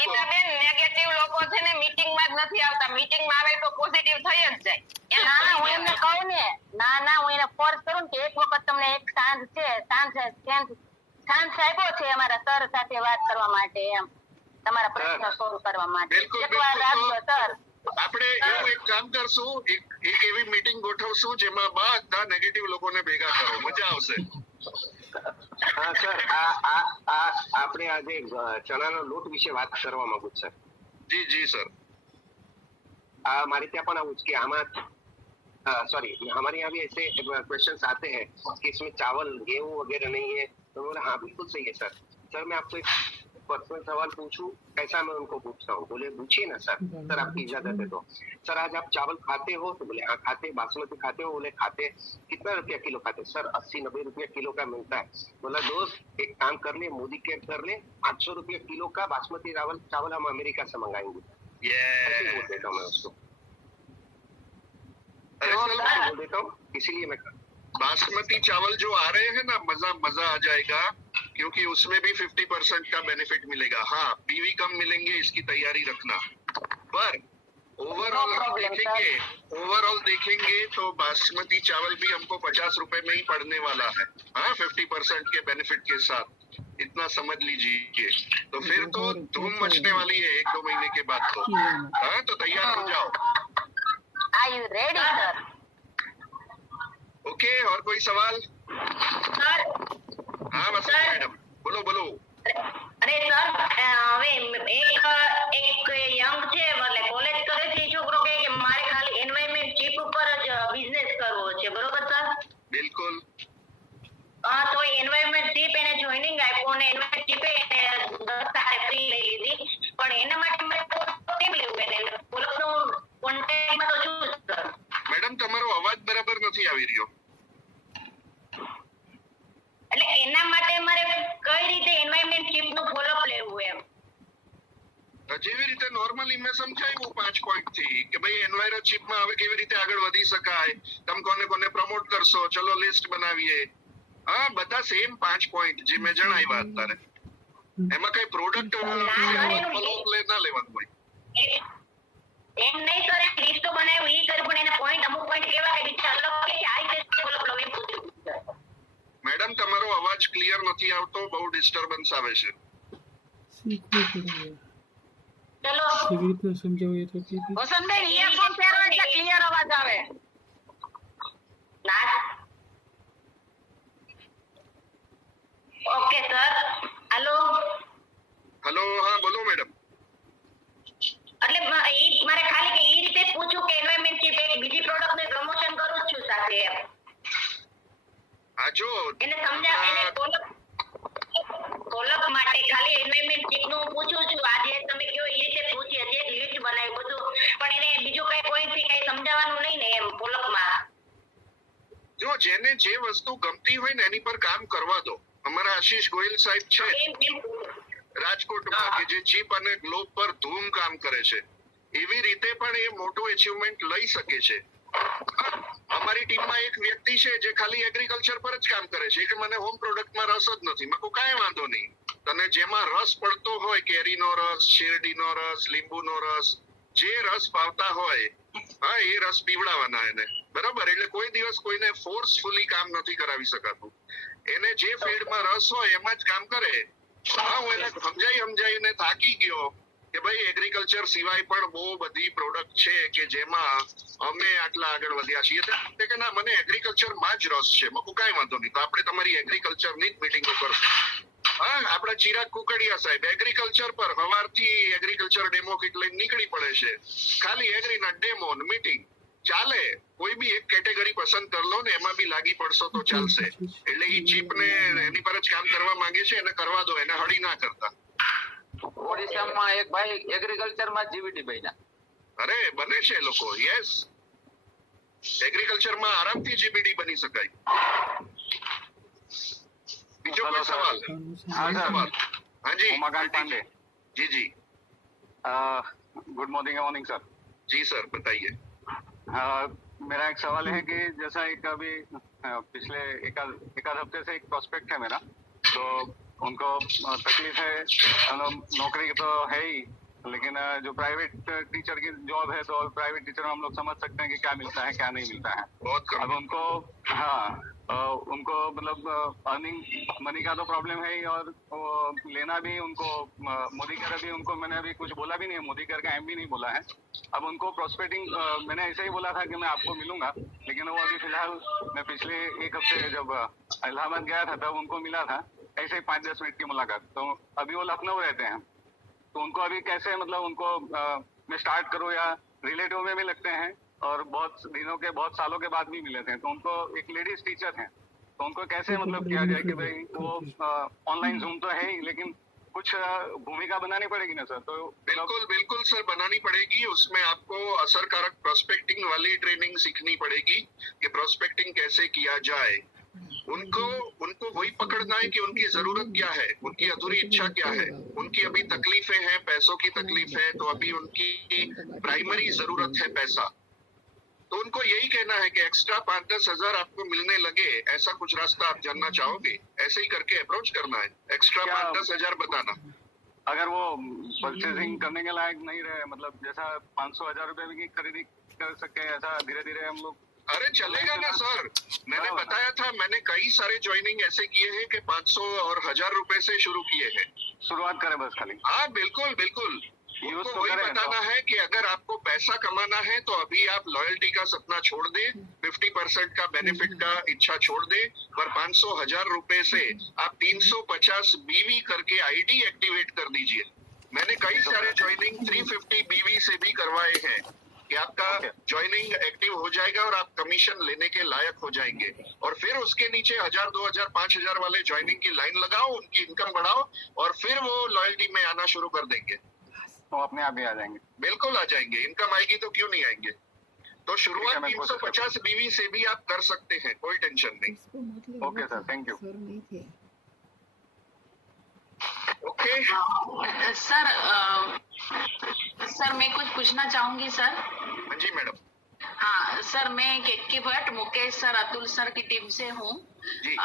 ગીતાબેન નેગેટિવ લોકો છે ને મીટિંગ માં જ નથી આવતા, મીટિંગ માં આવે તો પોઝિટિવ થઈ જ જાય. ના હું એમને કહું ને, ના હું એને ફોર્સ કરું કે એક વખત તમને એક સાંજ આપ્યો છે અમારા સર સાથે વાત કરવા માટે, એમ તમારા પ્રશ્ન સોલ્વ કરવા માટે. એકવાર રાખજો સર. આપણે એવું એક કામ કરશું, એક એવી મીટિંગ ગોઠવશું જેમાં બધા નેગેટિવ લોકોને ભેગા કરો, મજા આવશે. હા સર, આપણે આજે ચણાનો લોટ વિશે વાત કરવા માંગુ છું સર. જી જી સર. हमारे ત્યાં પણ આવું કે આમાં सॉरी हमारे यहाँ भी ऐसे क्वेश्चन आते हैं कि इसमें चावल गेहूं वगैरह नहीं है, तो बोला हाँ बिल्कुल सही है सर. सर मैं आपको एक पर्सनल सवाल पूछूं, कैसा मैं उनको पूछता हूँ? बोले पूछिए ना सर, सर आपकी इजाजत है तो. सर आज आप चावल खाते हो? तो बोले हाँ खाते. बासमती खाते हो? बोले खाते. कितना रुपया किलो खाते? सर 80-90 रुपया किलो का मिलता है. बोला दोस्त एक काम कर ले, मोदी केयर कर ले, 800 रुपया किलो का बासमती चावल हम अमेरिका से मंगाएंगे. ऐसे बोल देता हूँ मैं उसको, बोल देता हूँ. इसीलिए मैं बासमती चावल जो आ रहे हैं ना, मजा आ जाएगा क्योंकि उसमें भी 50% का बेनिफिट मिलेगा. हाँ पीवी कम मिलेंगे, इसकी तैयारी रखना. पर ओवरऑल देखेंगे तो बासमती चावल भी हमको 50 रुपए में ही पड़ने वाला है. हाँ 50% के बेनिफिट के साथ, इतना समझ लीजिए. तो फिर तो धूम मचने वाली है 1-2 महीने के बाद तो. हाँ तो तैयार हो जाओ. Are you ready sir? Okay, और कोई सवाल? સર हाँ बस मैडम बोलो बोलो. અરે સર હવે એક યંગ છે એટલે કોલેજ કરે છે, છોકરો કહે કે મારે ખાલી એન્વાયરમેન્ટ ચીપ ઉપર જ બિઝનેસ કરવો છે, બરોબર સર? बिल्कुल. હા તો એન્વાયરમેન્ટ ચીપ એને જોઈનિંગ આપ્યું અને એન્વાયરમેન્ટ ચીપે એને 10 તારે ફ્રી લઈ લીધી, પણ એના માટે મારે કેમ લેવું? એને પોલકનું કોન્ટેક્ટમાં તો છું સર. મેડમ તમારો અવાજ બરાબર નથી આવી રહ્યો. એટલે એના માટે મારે કઈ રીતે એન્વાયરમેન્ટ ચીપનું ફોલોઅપ લેવું એમ? જેવી રીતે નોર્મલી મેં સમજાવ્યું 5 પોઈન્ટ થી કે ભાઈ એન્વાયરો ચીપમાં હવે કેવી રીતે આગળ વધી શકાય, તમે કોને પ્રમોટ કરશો, ચલો લિસ્ટ બનાવીએ. હા બધા સેમ 5 પોઈન્ટ જે મેં જણાવ્યા અત્યારે. એમાં કઈ પ્રોડક્ટ ના લેવાનું હોય. એમ નહીં સર, એક લિસ્ટ બનાવ્યું ઈ કરે, પણ એના પોઈન્ટ અમુક પોઈન્ટ કેવા કે બીજા અલગ કે આ રીતે ડેવલપ લો એમ પૂછ્યું. મેડમ તમારો અવાજ ક્લિયર નથી આવતો, બહુ ડિસ્ટર્બન્સ આવે છે. શીખવું પડે. ચલો કેવી રીતના સમજાવીએ તો કે વસંતબેન ઇયરફોન પહેરો એટલે ક્લિયર અવાજ આવે. ના ઓકે સર. હેલો હેલો, હા બોલો મેડમ. એટલે મારે ખાલી કે ઈ રીતે પૂછું કે એન્વાયરમેન્ટ ચીપ એક બીજી પ્રોડક્ટનું પ્રમોશન કરું જ છું સાથે એમ. હા જો એને સમજાવ, એને કોલપ માટે ખાલી એન્વાયરમેન્ટ ચીપનું પૂછું છું. આજે તમે કયો એ રીતે પૂછીએ છે, એક લિસ્ટ બનાવી બધું, પણ એને બીજું કઈ પોઈન્ટ થી કઈ સમજાવવાનું નહીં ને એમ કોલપમાં. જો જેને જે વસ્તુ ગમતી હોય ને એની પર કામ કરવા દો. અમારા આશીષ ગોયલ સાહેબ છે રાજકોટમાં કે જે ચીપ અને ગ્લોબ પર ધૂમ કામ કરે છે, એવી રીતે પણ એ મોટો અચીવમેન્ટ લઈ શકે છે. અમારી ટીમમાં એક વ્યક્તિ છે જે ખાલી એગ્રીકલ્ચર પર જ કામ કરે છે કે મને હોમ પ્રોડક્ટમાં રસ જ નથી. મેં કહું કાંઈ વાંધો નહીં, તને જેમાં રસ પડતો હોય, કેરીનો રસ, શેરડીનો રસ, લીંબુનો રસ, જે રસ પાવતા હોય હા એ રસ પીવડાવવાના એને, બરાબર? એટલે કોઈ દિવસ કોઈને ફોર્સફુલી કામ નથી કરાવી શકાતું. એને જે ફિલ્ડમાં રસ હોય એમાં જ કામ કરે. હા હું એને સમજાવીને થાકી ગયો કે ભાઈ એગ્રીકલ્ચર સિવાય પણ બહુ બધી પ્રોડક્ટ છે કે જેમાં અમે આટલા આગળ વધ્યા છીએ તે કે ના મને એગ્રીકલ્ચરમાં જ રસ છે. મકુ કાંઈ વાંધો નહીં, તો આપણે તમારી એગ્રીકલ્ચરની જ મિટિંગો કરશું. હા, આપણા ચિરાગ કુકડિયા સાહેબ એગ્રીકલ્ચર પર સવારથી એગ્રીકલ્ચર ડેમો કિટ લઈને નીકળી પડે છે. ખાલી એગ્રીના ડેમો મીટિંગ ચાલે. કોઈ બી એક કેટેગરી પસંદ કરી લો ને એમાં બી લાગી પડશો તો ચાલશે. એટલે ઈ ચીપ ને એની પર જ કામ કરવા માંગે છે, એને કરવા દો, એને હળી ના કરતા. ઓડિશામાં એક ભાઈ એગ્રીકલ્ચરમાં જીવીડી બન્યા. અરે બને છે લોકો, યસ. એગ્રીકલ્ચરમાં આરામથી જીબીડી બની શકાય. બીજો કોઈ સવાલ? હાજી उमाकांत पांडे. जी जी गुड मॉर्निंग सर. जी सर बताइए. मेरा एक सवाल है कि जैसा एक अभी पिछले एक आध हफ्ते से एक प्रोस्पेक्ट है मेरा, तो उनको तकलीफ है, नौकरी तो है ही, लेकिन जो प्राइवेट टीचर की जॉब है तो प्राइवेट टीचर में हम लोग समझ सकते हैं कि क्या मिलता है क्या नहीं मिलता है. बहुत कम. अब उनको उनको मतलब अर्निंग मनी का तो प्रॉब्लम है ही, और लेना भी उनको मोदी कर भी उनको मैंने अभी कुछ बोला भी नहीं है, मोदी कर का एम भी नहीं बोला है. अब उनको प्रोस्पेक्टिंग मैंने ऐसे ही बोला था कि मैं आपको मिलूंगा, लेकिन वो अभी फिलहाल मैं पिछले एक हफ्ते जब इलाहाबाद गया था तब उनको मिला था, ऐसे ही 5-10 मिनट की मुलाकात. तो अभी वो लखनऊ रहते हैं, तो उनको अभी कैसे मतलब उनको मैं स्टार्ट करूँ, या रिलेटिव में भी लगते हैं और बहुत दिनों के बहुत सालों के बाद भी मिले थे, तो उनको एक लेडीज टीचर हैं, तो उनको कैसे मतलब किया जाए कि भाई वो ऑनलाइन जूम तो है ही, लेकिन कुछ भूमिका बनानी पड़ेगी ना सर. तो बिल्कुल बिल्कुल सर बनानी पड़ेगी. उसमें आपको असरकारक प्रोस्पेक्टिंग वाली ट्रेनिंग सीखनी पड़ेगी कि प्रोस्पेक्टिंग कैसे किया जाए. उनको वही पकड़ना है कि उनकी जरूरत क्या है, उनकी अधूरी इच्छा क्या है. उनकी अभी तकलीफें हैं, पैसों की तकलीफ है, तो अभी उनकी प्राइमरी जरूरत है पैसा. तो उनको यही कहना है कि एक्स्ट्रा 5-10 हजार आपको मिलने लगे, ऐसा कुछ रास्ता आप जानना चाहोगे, ऐसे ही करके अप्रोच करना है. एक्स्ट्रा 5-10 हजार बताना. अगर वो परचेजिंग करने के लायक नहीं रहे, मतलब जैसा 500,000 रुपए की खरीदी कर सके, ऐसा धीरे धीरे हम लोग. अरे चलेगा ना सर, मैंने बताया था, मैंने कई सारे ज्वाइनिंग ऐसे किए हैं कि 500 और 1000 रुपए से शुरू किए हैं. शुरुआत करें बस खाली. हाँ बिल्कुल बिल्कुल. यूज तो तो वही करें. बताना है कि अगर आपको पैसा कमाना है तो अभी आप लॉयल्टी का सपना छोड़ दे, 50% का बेनिफिट का इच्छा छोड़ दे, पर 500-1000 रुपए से आप 350 बीवी करके आईडी एक्टिवेट कर दीजिए. मैंने कई सारे ज्वाइनिंग 350 बीवी से भी करवाए हैं कि आपका ज्वाइनिंग एक्टिव हो जाएगा और आप कमीशन लेने के लायक हो जाएंगे. और फिर उसके नीचे 1000, 2000, 5000 वाले ज्वाइनिंग की लाइन लगाओ, उनकी इनकम बढ़ाओ, और फिर वो लॉयल्टी में आना शुरू कर देंगे. तो अपने आप ही आ जाएंगे. बिल्कुल आ जाएंगे. इनकम आएगी तो क्यों नहीं आएंगे. तो शुरुआत 350 बीवी से भी आप कर सकते हैं, कोई टेंशन नहीं. Okay sir, thank you. Okay sir मैं कुछ पूछना चाहूंगी सर. हाँ जी मैडम. हाँ सर, मैं केके भट्ट, मुकेश सर, अतुल सर की टीम से हूँ. जी.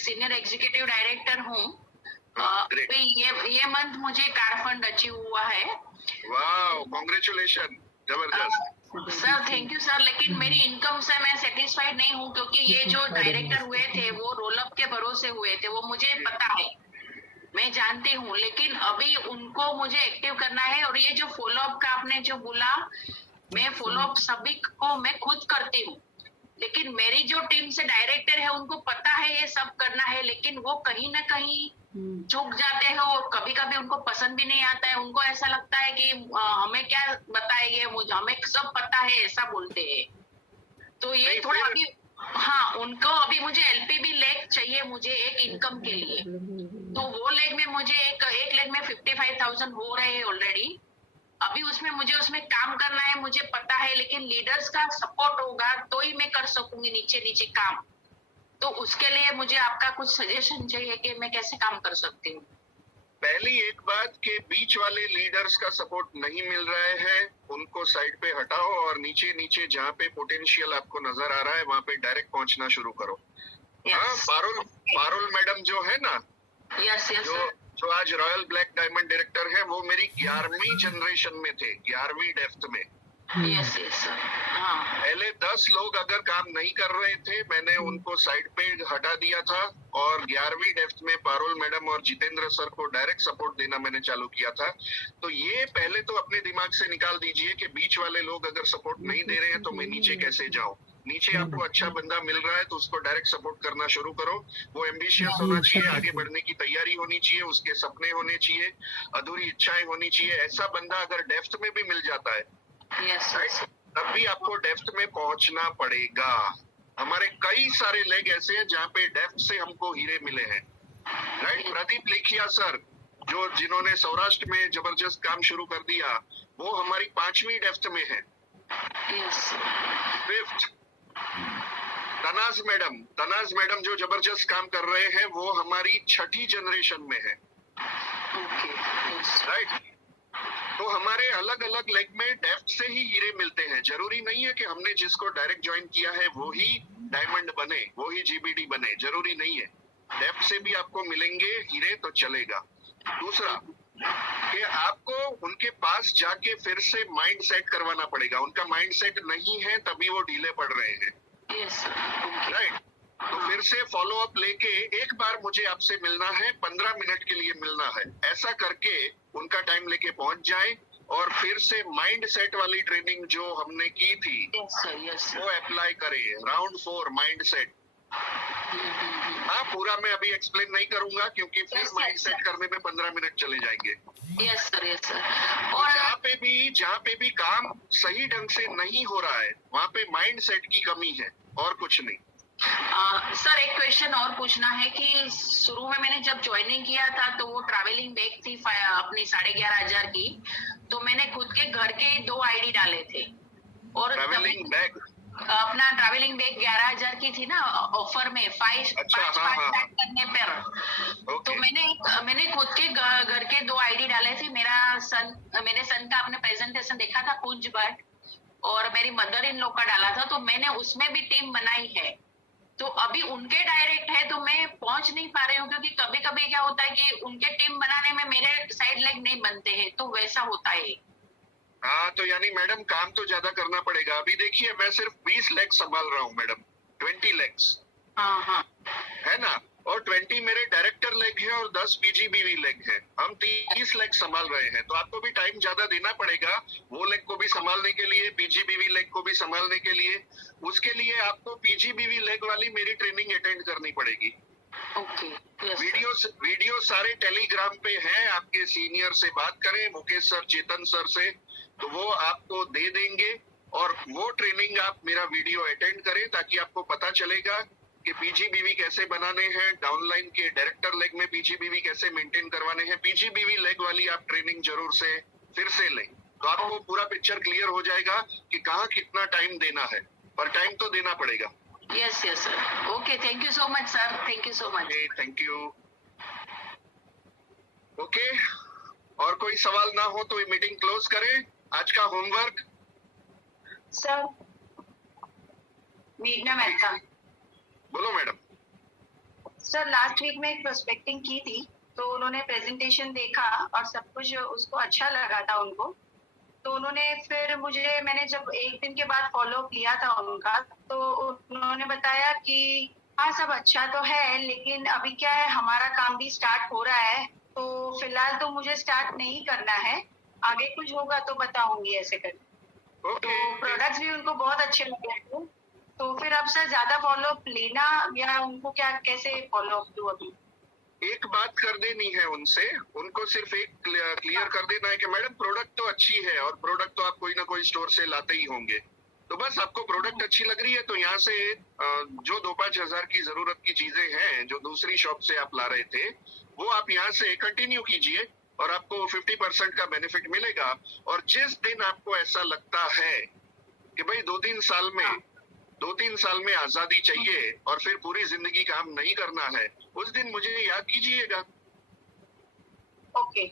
सीनियर एग्जीक्यूटिव डायरेक्टर हूँ. ग्रेट. ये मंथ मुझे कार फंड अचीव हुआ है. वाह, कांग्रेचुलेशन, जबरदस्त. सर थैंक यू सर, लेकिन मेरी इनकम से मैं सेटिस्फाइड नहीं हूँ, क्योंकि ये जो डायरेक्टर हुए थे वो रोल अप के भरोसे हुए थे, वो मुझे पता है, मैं जानती हूँ, लेकिन अभी उनको मुझे एक्टिव करना है. और ये जो फॉलो अप का आपने जो बोला, मैं फॉलो अप सभी को मैं खुद करती हूँ, लेकिन मेरी जो टीम से डायरेक्टर है उनको पता है ये सब करना है, लेकिन वो कहीं ना कहीं चूक जाते हैं, और कभी कभी उनको पसंद भी नहीं आता है. उनको ऐसा लगता है कि हमें क्या बताएंगे, मुझे हमें सब पता है, ऐसा बोलते हैं. तो ये थोड़ा अभी, हाँ, उनको अभी मुझे एलपी भी लेग चाहिए मुझे एक इनकम के लिए. तो वो लेग में मुझे एक लेग में 55,000 हो रहे हैं ऑलरेडी. अभी उसमें काम करना है, मुझे पता है, लेकिन लीडर्स का सपोर्ट होगा तो ही मैं कर सकूंगी नीचे काम. तो उसके लिए मुझे आपका कुछ सजेशन चाहिए कि मैं कैसे काम कर सकती हूँ. पहली एक बात के बीच वाले लीडर्स का सपोर्ट नहीं मिल रहा है, उनको साइड पे हटाओ और नीचे जहाँ पे पोटेंशियल आपको नजर आ रहा है वहाँ पे डायरेक्ट पहुंचना शुरू करो. हाँ, पारुल मैडम जो है ना, यस जो आज रॉयल ब्लैक डायमंड डायरेक्टर है, वो मेरी 11वीं जनरेशन में थे, 11वीं डेप्थ में. Yes yes sir. हाँ पहले 10 लोग अगर काम नहीं कर रहे थे, मैंने उनको साइड पे हटा दिया था और 11वीं डेप्थ में पारुल मैडम और जितेंद्र सर को डायरेक्ट सपोर्ट देना मैंने चालू किया था। तो ये पहले तो अपने दिमाग से निकाल दीजिए कि बीच वाले लोग अगर सपोर्ट नहीं दे रहे हैं तो मैं नीचे कैसे जाऊं। नीचे आपको अच्छा बंदा मिल रहा है तो उसको डायरेक्ट सपोर्ट करना शुरू करो। वो एम्बिशियस होना चाहिए, आगे बढ़ने की तैयारी होनी चाहिए, उसके सपने होने चाहिए, अधूरी इच्छाएं होनी चाहिए। ऐसा बंदा अगर डेप्थ में भी मिल जाता है यस राइट, तब भी आपको डेप्थ में पहुंचना पड़ेगा। हमारे कई सारे लेग ऐसे हैं जहाँ पे डेप्थ से हमको हीरे मिले हैं राइट। प्रदीप लिखिया सर जिन्होंने सौराष्ट्र में जबरदस्त काम शुरू कर दिया, वो हमारी 5वीं डेप्थ में है। यस 5th तनाज मैडम जो जबरदस्त काम कर रहे हैं, वो हमारी 6ठी जनरेशन में है ओके यस राइट। तो हमारे अलग अलग लेग में डेप्थ से ही हीरे मिलते हैं। जरूरी नहीं है कि हमने जिसको डायरेक्ट ज्वाइन किया है वो ही डायमंड बने, वो ही जीबीडी बने, जरूरी नहीं है। डेप्थ से भी आपको मिलेंगे हीरे तो चलेगा। दूसरा कि आपको उनके पास जाके फिर से माइंड सेट करवाना पड़ेगा। उनका माइंड सेट नहीं है तभी वो ढीले पड़ रहे हैं यस ओके राइट। तो फिर से फॉलो अप लेके एक बार मुझे आपसे मिलना है, 15 मिनट के लिए मिलना है, ऐसा करके उनका टाइम लेके पहुंच जाए और फिर से माइंड सेट वाली ट्रेनिंग जो हमने की थी यस सर यस वो अप्लाई करें। Round 4 mind set. हाँ, पूरा मैं अभी एक्सप्लेन नहीं करूंगा क्योंकि फिर Yes, माइंड yes, सेट करने में 15 मिनट चले जाएंगे। यस सर और जहाँ पे भी काम सही ढंग से नहीं हो रहा है वहाँ पे माइंड सेट की कमी है और कुछ नहीं। सर एक क्वेश्चन और पूछना है कि शुरू में मैंने जब ज्वाइनिंग किया था तो वो ट्रैवलिंग बैग थी अपनी 11,500 की, तो मैंने खुद के घर के 2 आईडी डाले थे और ट्रैवलिंग बैग अपना ट्रैवलिंग बैग 11,000 की थी ना ऑफर में, 5 अच्छा, हाँ, हाँ। करने पर। ओके। तो मैंने खुद के घर के 2 आईडी डाले थे। मेरे सन का आपने प्रेजेंटेशन देखा था कुंज भट्ट, और मेरी मदर इन लॉ का डाला था, तो मैंने उसमें भी टीम बनाई है। तो अभी उनके डायरेक्ट है तो मैं पहुंच नहीं पा रही हूँ क्योंकि कभी कभी क्या होता है कि उनके टीम बनाने में मेरे साइड लेग नहीं बनते हैं, तो वैसा होता है। हाँ, तो यानी मैडम काम तो ज्यादा करना पड़ेगा। अभी देखिए मैं सिर्फ 20 लेग संभाल रहा हूँ मैडम, 20 लेग्स हाँ है ना, और 20 मेरे डायरेक्टर लेग है और 10 पीजीबीवी लेग है। हम 30 लेग संभाल रहे हैं, तो आपको भी टाइम ज्यादा देना पड़ेगा वो लेग को भी संभालने के लिए, पीजीबीवी लेग को भी संभालने के लिए। उसके लिए आपको पीजीबीवी लेग वाली मेरी ट्रेनिंग अटेंड करनी पड़ेगी। ओके यस वीडियो सारे टेलीग्राम पे हैं, आपके सीनियर से बात करें, मुकेश सर, चेतन सर से, तो वो आपको दे देंगे और वो ट्रेनिंग आप मेरा वीडियो अटेंड करें ताकि आपको पता चलेगा कि पीजीबीवी कैसे बनाने हैं, डाउनलाइन के डायरेक्टर लेग में पीजीबीवी कैसे मेंटेन करवाने हैं। पीजीबीवी लेग वाली आप ट्रेनिंग जरूर से फिर से लें, तो आपको पूरा पिक्चर क्लियर हो जाएगा कि कहाँ कितना टाइम देना है, पर टाइम तो देना पड़ेगा। Yes sir okay, thank you so much sir, thank you so much. Thank you. Okay, और कोई सवाल ना हो तो ये मीटिंग क्लोज करें। आज का होमवर्क सर मीना मेहता, बोलो मैडम। सर लास्ट वीक में एक प्रोस्पेक्टिंग की थी तो उन्होंने प्रेजेंटेशन देखा और सब कुछ उसको अच्छा लगा था उनको, तो उन्होंने फिर मैंने जब एक दिन के बाद फॉलो किया था उनका, तो उन्होंने बताया कि हाँ सब अच्छा तो है लेकिन अभी क्या है हमारा काम भी स्टार्ट हो रहा है, तो फिलहाल तो मुझे स्टार्ट नहीं करना है, आगे कुछ होगा तो बताऊंगी ऐसे करके। तो प्रोडक्ट्स भी उनको बहुत अच्छे लगे थे, तो फिर अब सर ज्यादा फॉलोअप लेना या उनको क्या कैसे फॉलोअप दूं अभी? एक बात कर देनी है उनसे, उनको सिर्फ एक क्लियर कर देना है कि मैडम प्रोडक्ट तो अच्छी है और प्रोडक्ट तो आप कोई ना कोई स्टोर से लाते ही होंगे, तो बस आपको प्रोडक्ट अच्छी लग रही है तो यहाँ से जो 2-5 हजार की जरूरत की चीजें हैं जो दूसरी शॉप से आप ला रहे थे वो आप यहाँ से कंटिन्यू कीजिए और आपको 50% का बेनिफिट मिलेगा। और जिस दिन आपको ऐसा लगता है कि भाई 2-3 साल में आजादी चाहिए और फिर पूरी जिंदगी काम नहीं करना है, उस दिन मुझे याद कीजिएगा। ओके।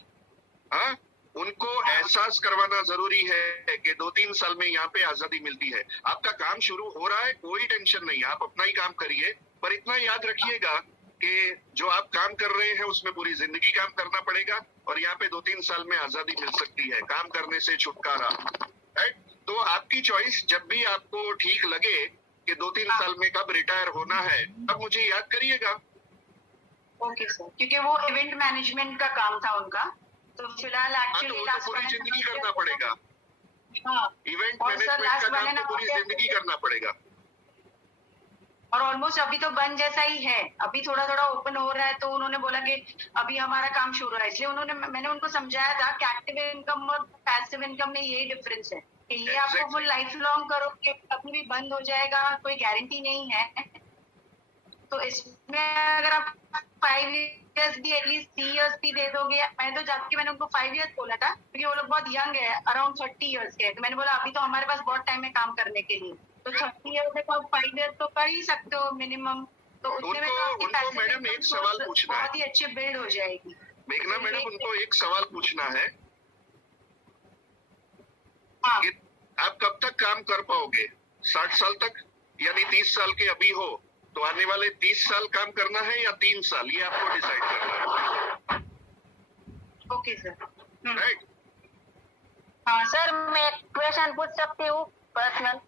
हाँ, उनको एहसास करवाना जरूरी है कि 2-3 साल में यहाँ पे आजादी मिलती है। आपका काम शुरू हो रहा है, कोई टेंशन नहीं, आप अपना ही काम करिए, पर इतना याद रखिएगा कि जो आप काम कर रहे हैं उसमें पूरी जिंदगी काम करना पड़ेगा और यहाँ पे 2-3 साल में आजादी मिल सकती है, काम करने से छुटकारा। राइट? तो अदरवाइज जब भी आपको ठीक लगे कि 2-3 साल में कब रिटायर होना है, तब मुझे याद करिएगा। ओके सर, क्योंकि वो इवेंट मैनेजमेंट का काम था उनका, तो फिलहाल हाँ, तो एक्चुअली वो तो पूरी जिंदगी करना पड़ेगा। हाँ, इवेंट और सर मैनेजमेंट लास्ट का काम 1.5 तो पूरी year जिंदगी करना पड़ेगा। और ऑलमोस्ट अभी तो बंद जैसा ही है, अभी थोड़ा थोड़ा ओपन हो रहा है, तो उन्होंने बोला कि अभी हमारा काम शुरू है, इसलिए मैंने उनको समझाया था कि एक्टिव इनकम और पैसिव इनकम में यही डिफरेंस है कि ये आपको फुल लाइफ लॉन्ग करोगे, कभी भी बंद हो जाएगा, कोई गारंटी नहीं है। तो इसमें अगर आप 5 इयर्स भी एटलीस्ट 3 इयर्स भी दे दोगे, मैंने उनको 5 इयर्स बोला था क्योंकि वो लोग बहुत यंग है, अराउंड 30 इयर्स के, तो मैंने बोला अभी तो हमारे पास बहुत टाइम है काम करने के लिए, तो 30 इयर्स में तो आप 5 इयर्स तो कर ही सकते हो मिनिमम। तो उसमें में तो आपकी उनको मैडम एक सवाल पूछना है, बहुत ही अच्छी बिल्ड हो जाएगी। मेघना मैडम, उनको एक सवाल पूछना है हाँ, कि आप कब तक काम कर पाओगे? 60 साल तक, यानी 30 साल के अभी हो तो आने वाले 30 साल काम करना है या 3 साल, ये आपको डिसाइड करना है। Okay sir. राइट? हाँ सर, मैं एक क्वेश्चन पूछ सकती हूँ पर्सनल?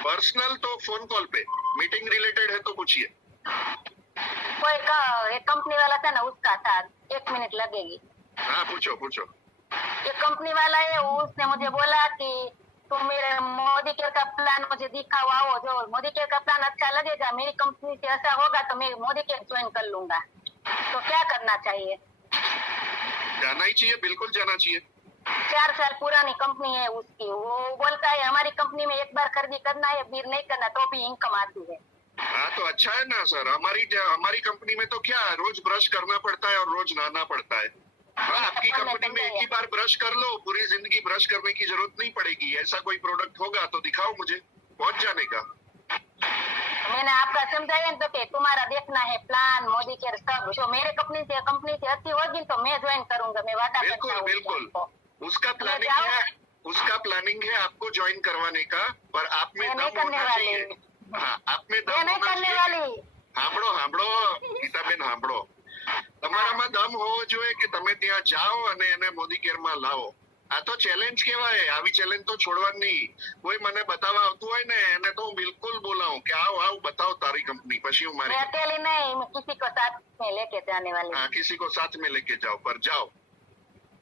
पर्सनल तो फोन कॉल पे, मीटिंग रिलेटेड है तो पूछिए। कोई का एक कंपनी वाला था ना, उसका था, 1 मिनट लगेगी। हाँ, पूछो पूछो। एक कंपनी वाला है, उसने मुझे बोला कि तुम मेरे मोदी केयर का प्लान मुझे दिखाओ, जो मोदी केयर का प्लान अच्छा लगेगा, मेरी कंपनी से ऐसा होगा तो मैं मोदी केयर ज्वाइन कर लूंगा। तो क्या करना चाहिए? जाना ही चाहिए, बिल्कुल जाना चाहिए। 4 साल पुरानी कंपनी है उसकी, वो बोलता है हमारी कंपनी में एक बार खरीदी करना है, फिर नहीं करना तो भी इनकम आती है। हाँ, तो अच्छा है ना सर। हमारी कंपनी में तो क्या है, रोज ब्रश करना पड़ता है और रोज नहाना पड़ता है। हाँ, आपकी कंपनी में एक ही बार ब्रश कर लो, पूरी जिंदगी ब्रश करने की जरूरत नहीं पड़ेगी। ऐसा कोई प्रोडक्ट होगा तो दिखाओ मुझे, पहुंच जाने का। मैंने आपका समझाया तो कि तुम्हारा देखना है प्लान, मोदी केयर सब, जो मेरे कंपनी से अच्छी होगी तो मैं ज्वाइन करूंगा, मैं वादा करता बिल्कुल हूँ बिल्कुल, आपको। उसका प्लानिंग है आपको ज्वाइन करवाने का, पर आप में मैं नहीं दम होना करने वाली। चाहिए। हाँ, आप में मैं दम नहीं होना करने चाहिए। वाली। સાંભળો ગીતાબેન, સાંભળો, તમારામાં દમ હોવો જોઈએ કે તમે ત્યાં જાઓ અને એને મોદી કેરમાં લાવો। આ તો ચેલેન્જ કહેવાય, આવી ચેલેન્જ તો છોડવાની નહીં। કોઈ મને બતાવવા આવતું હોય ને એને તો હું બિલકુલ બોલાવું કે આવ આવ બતાવ તારી કંપની, પછી હું મારી मैं अकेली नहीं, मैं किसी को साथ में लेके जाने वाली। हाँ, किसी को साथ में लेके जाओ, पर जाओ।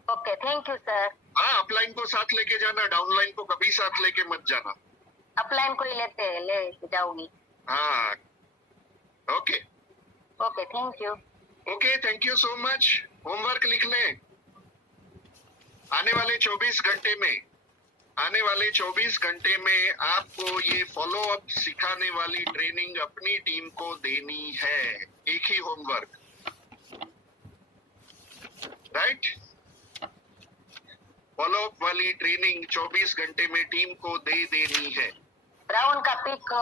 Okay, thank you sir. हाँ, अपलाइन को साथ लेके जाना, डाउनलाइन को कभी साथ लेके मत जाना। अपलाइन को ही ले जाऊंगी। हाँ, okay okay, thank you. Okay, thank you so much. Homework लिख लें। आने वाले 24 घंटे में आपको ये फॉलो अप सिखाने वाली ट्रेनिंग अपनी टीम को देनी है। एक ही होमवर्क, राइट? फॉलो अप वाली ट्रेनिंग 24 घंटे में टीम को दे देनी है। राउंड का पिक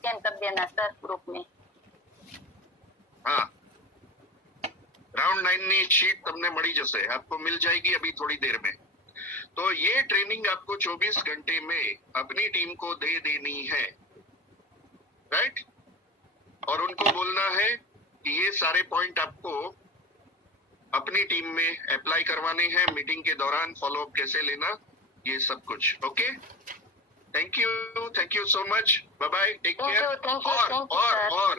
सेंड कर देना सर ग्रुप में। हाँ, राउंड 9 ની शीट તમને મળી જશે, आपको मिल जाएगी अभी थोड़ी देर में। तो ये ट्रेनिंग आपको 24 घंटे में अपनी टीम को दे देनी है, राइट? और उनको बोलना है कि ये सारे पॉइंट आपको अपनी टीम में अप्लाई करवाने हैं, मीटिंग के दौरान फॉलो अप कैसे लेना, ये सब कुछ। Okay, thank you so much, bye bye, take care. Thank you, sir. और